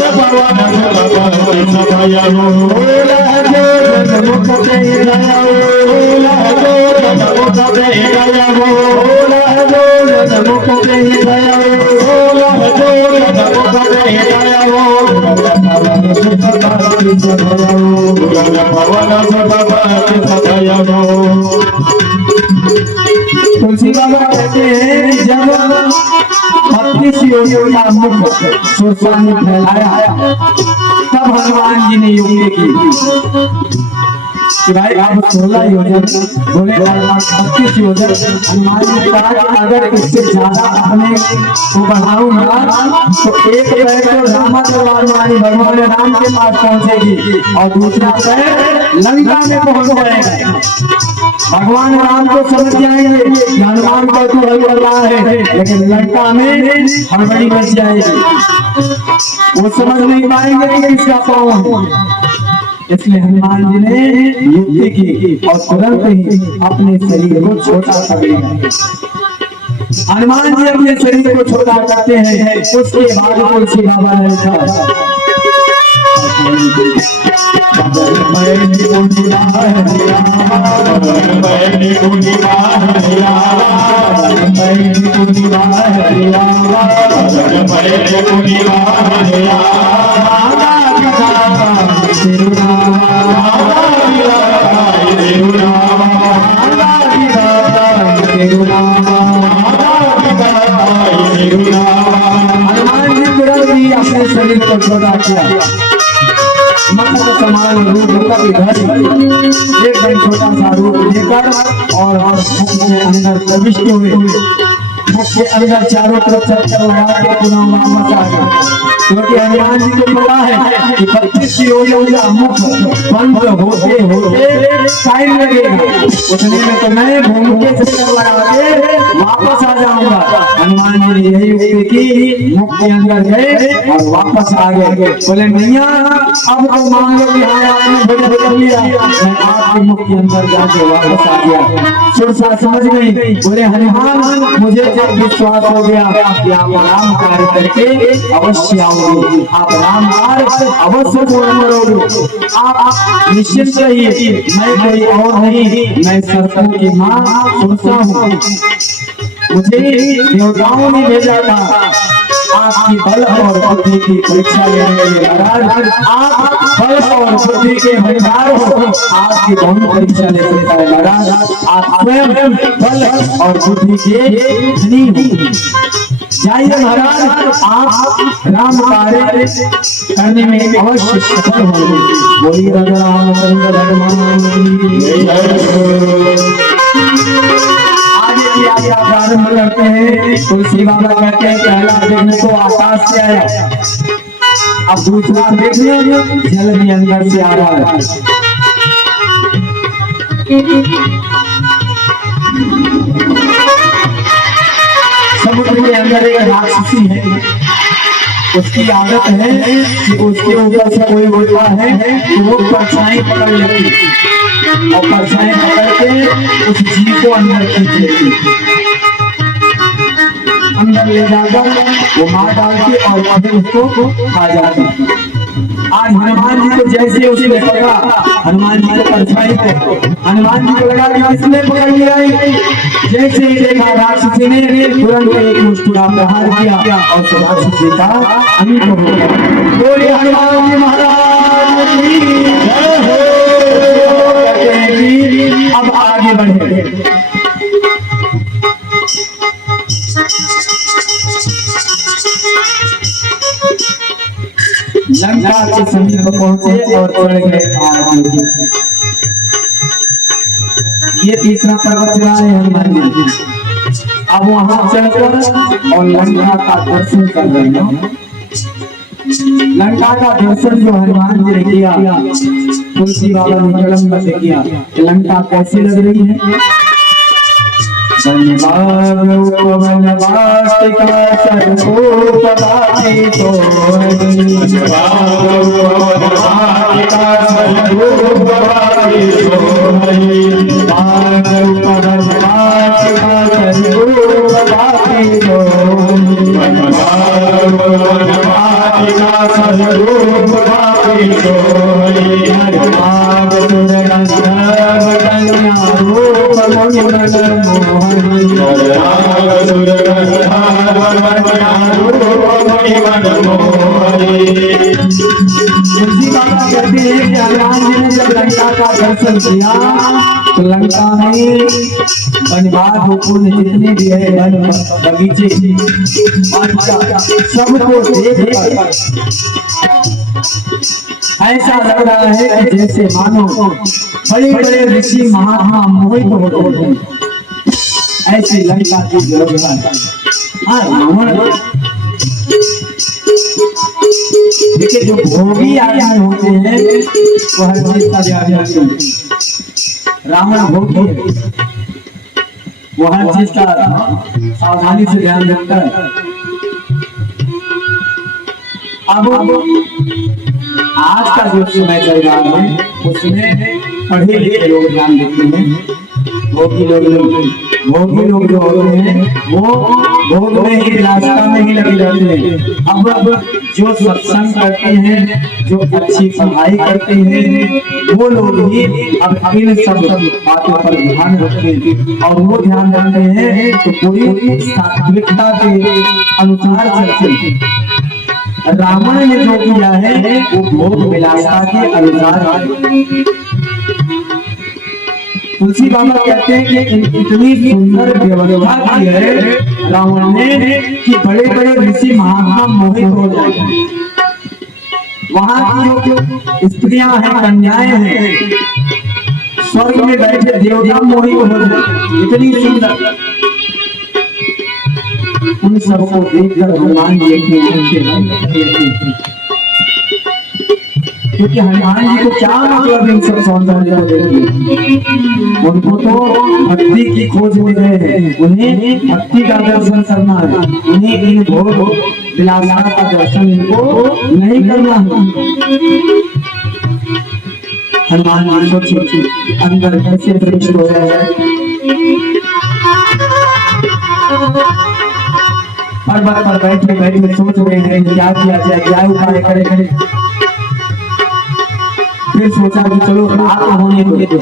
रत पवन सुत किसे गया, 16 जोजन मुख के गया, 16 जोजन मुख के गया, 16 जोजन मुख के गया, 16 जोजन मुख के गया, पवन सुत किसे गया, पवन सुत किसे गया। तुलसी बाबा कहते हैं कि जब 32 योजन का मुख सुरसा ने फैलाया तब हनुमान जी ने युक्ति की कि भाई आप 16 योजन बोले 32 योजन। हनुमान जी ने कहा कि अगर इससे ज्यादा अपने को बढ़ाऊंगा तो एक पैर तो रामा दरबार में भगवान राम के पास पहुंचेगी और दूसरा पैर लंका में पहुंच जाएगा। भगवान राम को समझ जाएंगे कि हनुमान का तो हल कर रहा है, लेकिन लंका में हड़बड़ी मच जाएगी, वो समझ नहीं पाएंगे कि किसका पाँव। इसलिए हनुमान जी ने युक्ति की और तुरंत ही अपने शरीर को छोटा कर लिया। हनुमान जी अपने शरीर को छोटा करते हैं। उसके बाद तुलसी बाबा ने लिखा हनुमान जी तुरंत ही अपने शरीर को छोटा किया। मत्स्य समान रूप एकदम छोटा सा रूप लेकर और मुख के अंदर प्रविष्ट हुए। मुख के अंदर चारों तरफ चक्कर लगा के पुनः वापस आ गए, क्योंकि हनुमान जी को पता है कि 32 योजन का मुख बंद होते होते टाइम लगेगा, उतने में तो मैं घूम के चक्कर लगा के वापस आ जाऊंगा। हनुमान जी ने यही युक्ति की, मुख के अंदर गए और वापस आ गए। बोले नैया अब तो मान लो कि हाँ आपने बड़े बदल लिया, मैं आपके मुख के अंदर जाके वापस आ गया। सुरसा समझ गई। बोले हनुमान मुझे जब विश्वास हो गया कि आप राम कार्य करके अवश्य आओगे, आप राम कार्य अवश्य पूर्ण करोगे, आप निश्चित रहिए, मैं कोई और नहीं, मैं सरसों की माँ सुरसा हूँ। मुझे देवताओं ने भेजा था आपकी बल और बुद्धि की परीक्षा लेने के लिए महाराज आप बल और बुद्धि के भंडार हो, आपकी बहुत परीक्षा ले सकता है महाराज। आप स्वयं बल और बुद्धि के धनी हो। जाइए महाराज, आप राम कार्य करने में अवश्य सफल होंगे। बोलिए राजा रामचंद्र भगवान की जय। आगे की आज्ञा प्रारंभ करते हैं। तुलसी बाबा कहते हैं पहला देखने को आकाश से आया, अब दूसरा देखने जल में अंदर से आ रहा है। समुद्र के अंदर एक राक्षसी है, उसकी आदत है कि उसके ऊपर से कोई उड़ता है तो वो परछाई पकड़ लेती और परछाई पकड़ के उस जीव को अंदर खींच लेती, अंदर ले जाकर वो मार डालती और फिर उसको खा जाती। आज हनुमान जी को जैसे उसने पकड़ा, हनुमान जी को परछाई को हनुमान जी को लगा कि किसने पकड़ लिया, जैसे ही देखा राक्षसी ने तुरंत एक मुस्कुरा प्रहार किया और राक्षसी का अंत हो गया। बोले हनुमान जी महाराज की जय हो। अब आगे बढ़े। लंका के समीप पहुंचे और चढ़ गए आग। ये तीसरा पर्वत चढ़ा है हनुमान जी। अब वहां चढ़कर और लंका का दर्शन कर रहे हैं। लंका का दर्शन जो हनुमान जी ने किया, तुलसी बाबा ने कलम से किया कि लंका कैसी लग रही है। कहते हैं कि हनुमान जी ने जब लंका का दर्शन किया तो लंका में वनबाग गोकुल जितने भी है वन बगीचे सबको देखकर ऐसा लग रहा है कि जैसे मानो बड़े बड़े ऋषि महात्मा मोहित होते हैं। ऐसी लंका की व्यवस्था है। देखिए जो भोगी आदमी होते हैं वो हर चीज का ध्यान रखते हैं। रावण भोगी है, वो हर चीज का सावधानी से ध्यान रखता है। अब आज का जो समय चल रहा है उसमें पढ़े लिखे लोग ध्यान देते हैं। भोगी लोग जो होते हैं वो भोग में ही विलासिता में ही लगे रहते हैं। अब जो सत्संग करते हैं, जो अच्छी पढ़ाई करते हैं, वो लोग ही अब इन सब बातों पर ध्यान रखते हैं और वो ध्यान रखते हैं तो पूरी सात्विकता के अनुसार चलते हैं। रावण ने जो किया है वो भोग विलासिता के अनुसार। तुलसी बाबा कहते हैं कि इतनी सुंदर व्यवस्था की है रावण ने कि बड़े बड़े ऋषि महात्मा मोहित हो जाते। वहां की जो स्त्रियां हैं, कन्याएं हैं, स्वर्ग में बैठे देवता मोहित हो जाते, इतनी सुंदर। उन सबको देखकर हनुमान जी क्योंकि हनुमान जी को क्या मतलब इन सब सौंदर्य को देखिए, उनको तो भक्ति की खोज में गए हैं, उन्हें भक्ति का दर्शन करना है, उन्हें इन भोग विलासिता का दर्शन इनको नहीं करना है। हनुमान जी सोचिए अंदर कैसे प्रविष्ट हो जाए। पर्वत पर बैठे बैठे सोच रहे हैं क्या किया जाए, क्या उपाय करें। फिर सोचा कि चलो रात होने दो,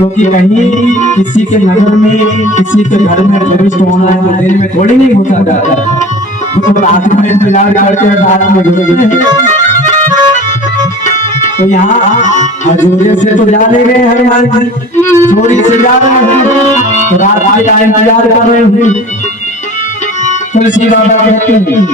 क्योंकि कहीं किसी के नगर में किसी के घर में प्रविष्ट होना है तो दिन में थोड़ी नहीं घुसा जाता है, तो रात में इंतजार करते हैं रात में घुसेंगे। तो यहाँ हजूरे से तो जा ले गए हनुमान जी, चोरी से जा रहे हैं तो रात का इंतजार कर रहे हैं। तुलसी बाबा कहते हैं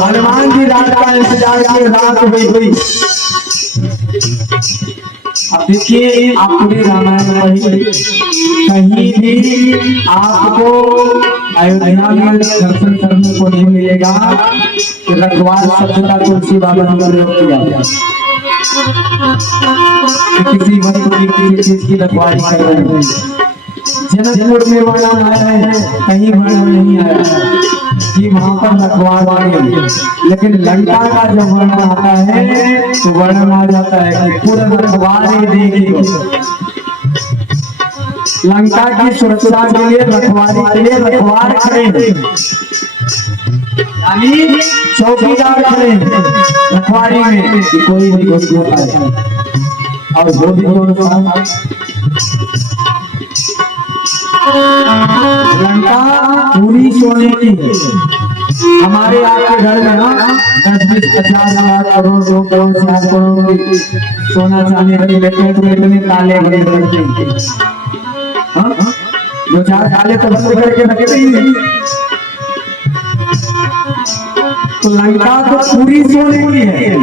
हनुमान जी रात का इंतजार किए, रात हुई। अब देखिए आप पूरे रामायण में कहीं भी आपको अयोध्या में दर्शन करने को नहीं मिलेगा कि रखवार शब्द का तुलसी बाबा ने प्रयोग किया, किसी वस्तु की किसी चीज की रखवारी कर रहे हैं। जनकपुर में वर्णन आया है, कहीं वर्णन नहीं आया कि वहां पर रखवार है, लेकिन लंका का जब वर्णन आता है तो वर्णन आ जाता है कि पूरा रखवारे देगी। लंका की सुरक्षा के लिए रखवारी के लिए रखवार खड़े हैं, यानी चौकीदार खड़े हैं रखवारी में कि कोई भी घुस न पाए। और वो भी लंका पूरी सोने की है। हमारे आपके घर में ना 10-20 50 लाख करोड़ 2 करोड़ 4 करोड़ की सोना चांदी रख लेते हैं तो इतने ताले बंद करते हैं। हाँ 2-4 ताले तो बंद करके रखते ही नहीं। तो लंका तो पूरी सोने की है,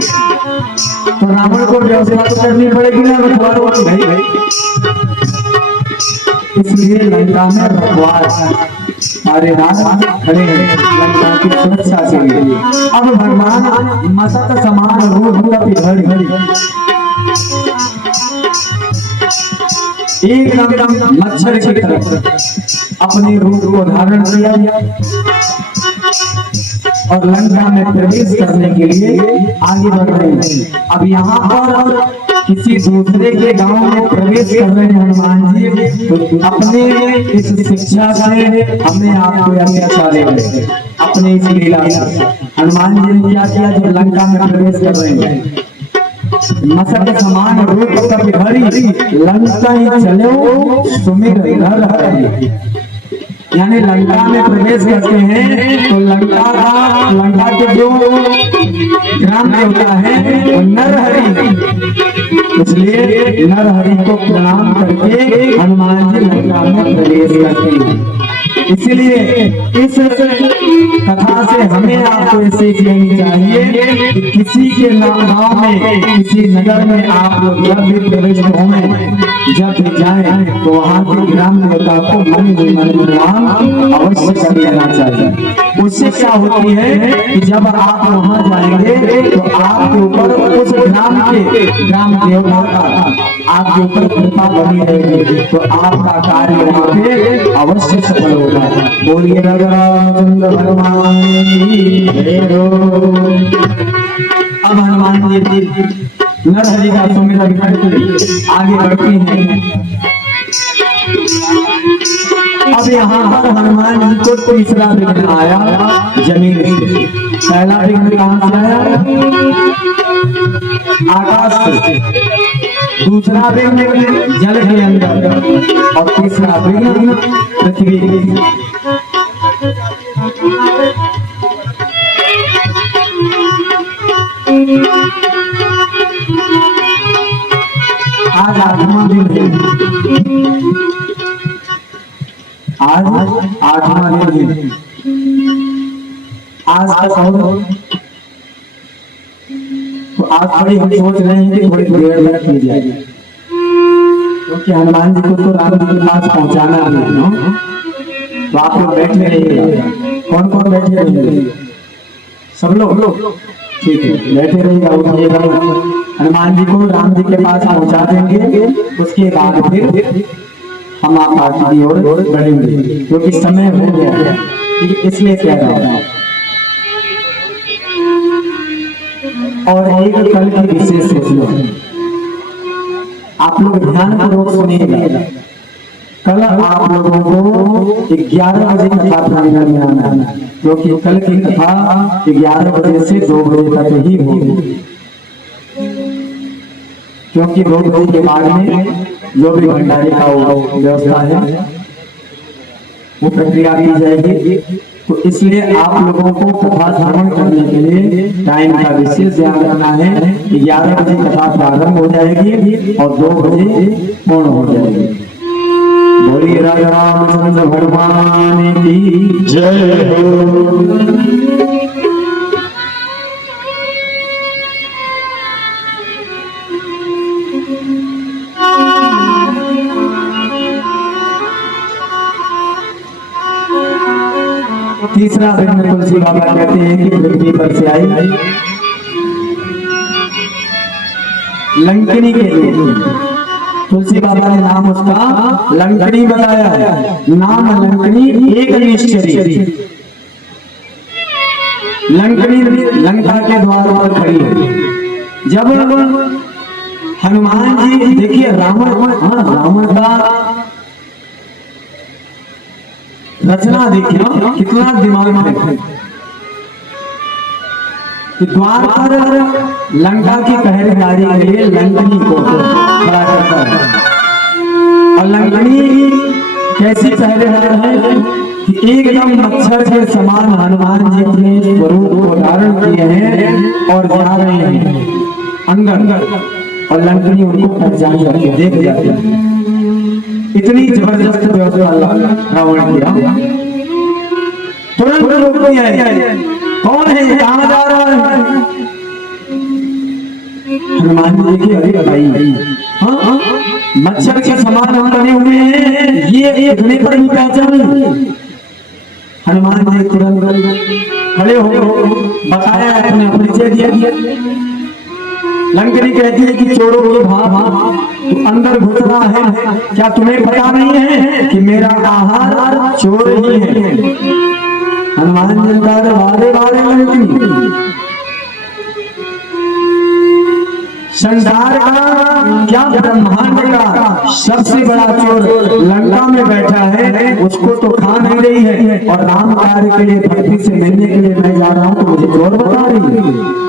तो रावण को व्यवस्था तो करनी पड़ेगी ना रखवारों की भाई। इसलिए लंका में रखवार सारे रात खड़े हैं लंका की सुरक्षा के लिए। अब भगवान मसक समान रूप एकदम मच्छर की तरह अपने रूप को धारण किया और लंका में प्रवेश करने के लिए आगे बढ़ रहे हैं। अब यहाँ पर किसी दूसरे के गांव में प्रवेश कर रहे हैं हनुमान जी, तो अपने इस शिक्षा से हमें आपको अच्छा ले अपने इस लीला हनुमान जी ने क्या किया जब लंका में प्रवेश कर रहे हैं, मसक समान रूप तब घड़ी लंका ही चलो सुमिर घर हरि। यानी लंका में प्रवेश करते हैं तो लंका के जो ग्राम देवता है वो नरहरि, इसलिए नरहरि को प्रणाम करके हनुमान जी लंका में प्रवेश करते हैं। इसलिए इस कथा से हमें आपको ये सीख लेनी चाहिए कि किसी के गांव में किसी नगर में आप लोग जब भी प्रवेश होंगे जब भी जाएं तो वहाँ के ग्राम देवता को मन प्रणाम अवश्य कर लेना चाहिए। उससे क्या होती है कि जब आप वहाँ जाएंगे तो आपके ऊपर उस ग्राम देवता का आपके ऊपर कृपा बनी रहेगी, तो आपका कार्य वहाँ पे अवश्य सफल होगा। बोलिए रामचंद्र भगवान की। अब हनुमान जी नरहरि का सुमिरन करके आगे बढ़ती हैं। अब यहाँ पर हनुमान जी को तीसरा विघ्न आया जमीन से। पहला विघ्न कहाँ से आया? आकाश से। दूसरा विघ्न जल के अंदर और तीसरा विघ्न पृथ्वी के। आज 8वां दिन है, आज 8वां दिन है। आज तक तो आज थोड़ी हम सोच रहे हैं कि थोड़ी देर तक की जाए, क्योंकि हनुमान जी को तो राम जी के पास पहुंचाना भी है ना। तो आप लोग बैठे रहिएगा। कौन कौन बैठे रहिएगा? सब लोग ठीक है, बैठे रहिएगा। उठिएगा, हनुमान जी को राम जी के पास पहुंचा देंगे। उसके बाद फिर हम आप पार्टी की ओर बढ़ेंगे, क्योंकि समय हो गया है, इसलिए कह रहा हूं। और एक कल की विशेष सूचना, आप लोग ध्यानपूर्वक सुनिएगा। कल आप लोगों को 11 बजे कथा प्रांगण में आना है, क्योंकि कल की कथा 11 बजे से 2 बजे तक ही होगी। क्योंकि 2 बजे के बाद में जो भी भंडारे का व्यवस्था है वो प्रक्रिया की जाएगी। तो इसलिए आप लोगों को कथा श्रवण करने के लिए टाइम का विशेष ध्यान रखना है। 11 बजे कथा प्रारंभ हो जाएगी और 2 बजे पूर्ण हो जाएगी। बोलिए राजा रामचंद्र भगवान की जय हो। तीसरा दिन में तुलसी बाबा कहते हैं कि पृथ्वी पर से आई लंकनी के लिए। तुलसी बाबा ने नाम उसका लंकनी बताया है। नाम लंकनी एक निश्चरी। लंकनी लंका के द्वार पर खड़ी है। जब हनुमान जी देखिए रावण का रचना देखिए कितना दिमाग में है कि द्वार पर लंका की पहरेदारी के लिए लंकनी को खड़ा करता है। और लंकनी कैसी पहरेदार है कि एकदम मच्छर के समान हनुमान जी अपने स्वरूप को धारण किए हैं और जा रहे हैं अंदर। और लंकनी उनको पहचान करके देख जाती है। इतनी जबरदस्त व्यवस्था रावण किया। तुरंत रोकती है, कौन है, कहां जा रहा है? हनुमान जी देखिए, अरे भाई हाँ मच्छर के समान हम बने हुए हैं, ये इतने पर भी पहचान। हनुमान जी तुरंत खड़े हो बताया, अपने परिचय दिया। लंकनी कहती है कि चोरों की भाव तू अंदर घुस रहा है, क्या तुम्हें पता नहीं है कि मेरा आहार चोर ही है? हनुमान जी का वारे वारे लंकनी संसार का क्या ब्रह्मांड का सबसे बड़ा चोर लंका में बैठा है, उसको तो खा नहीं रही है। और राम कार्य के लिए भक्ति से मिलने के लिए मैं जा रहा हूँ तो मुझे चोर बता रही है।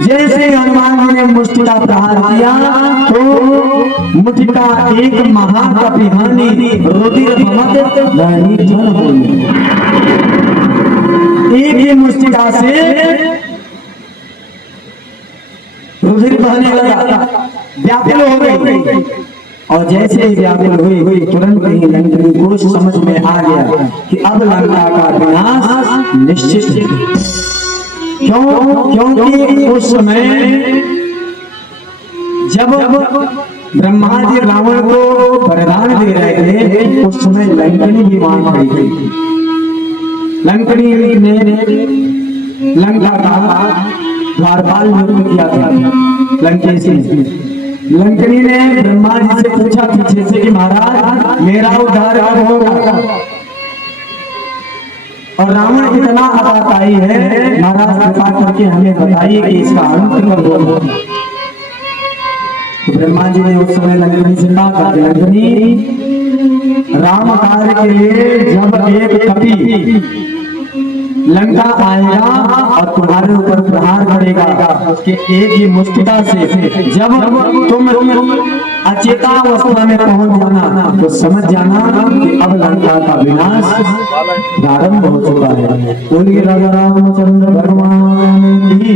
जैसे हनुमान जी ने मुष्टि का प्रहार किया तो मुष्टि का एक महाकपिहानी रुधिर भमक एक ही मुष्टिका से रुधिर बहने लगा, व्याकुल हो गई। और जैसे ही व्याकुल हुई तुरंत ही लंकनी को समझ में आ गया कि अब लंका का विनाश निश्चित है। क्योंकि उस समय जब ब्रह्मा जी रावण को वरदान दे रहे थे, उस समय लंकनी भी वहां खड़ी थी। लंकनी ने लंका का द्वारपाल नियुक्त किया था लंकेश ने। लंकनी ने ब्रह्मा जी से पूछा पीछे से कि महाराज मेरा उद्धार कब होगा? और रावण इतना आताताई है, महाराज कृपा करके हमें बताइए कि इसका अंत कब होगा। तो ब्रह्मा जी ने उस समय लंकनी से कहा, लंकनी राम कार्य के लिए जब एक कपि लंका आएगा और तुम्हारे ऊपर प्रहार करेगा, उसके एक ही मुष्टिका से जब तुम अचेता अवस्था में पहुंच जाना तो समझ जाना कि अब लंका का विनाश प्रारंभ हो चुका है। बोलिए राजा रामचंद्र भगवान की।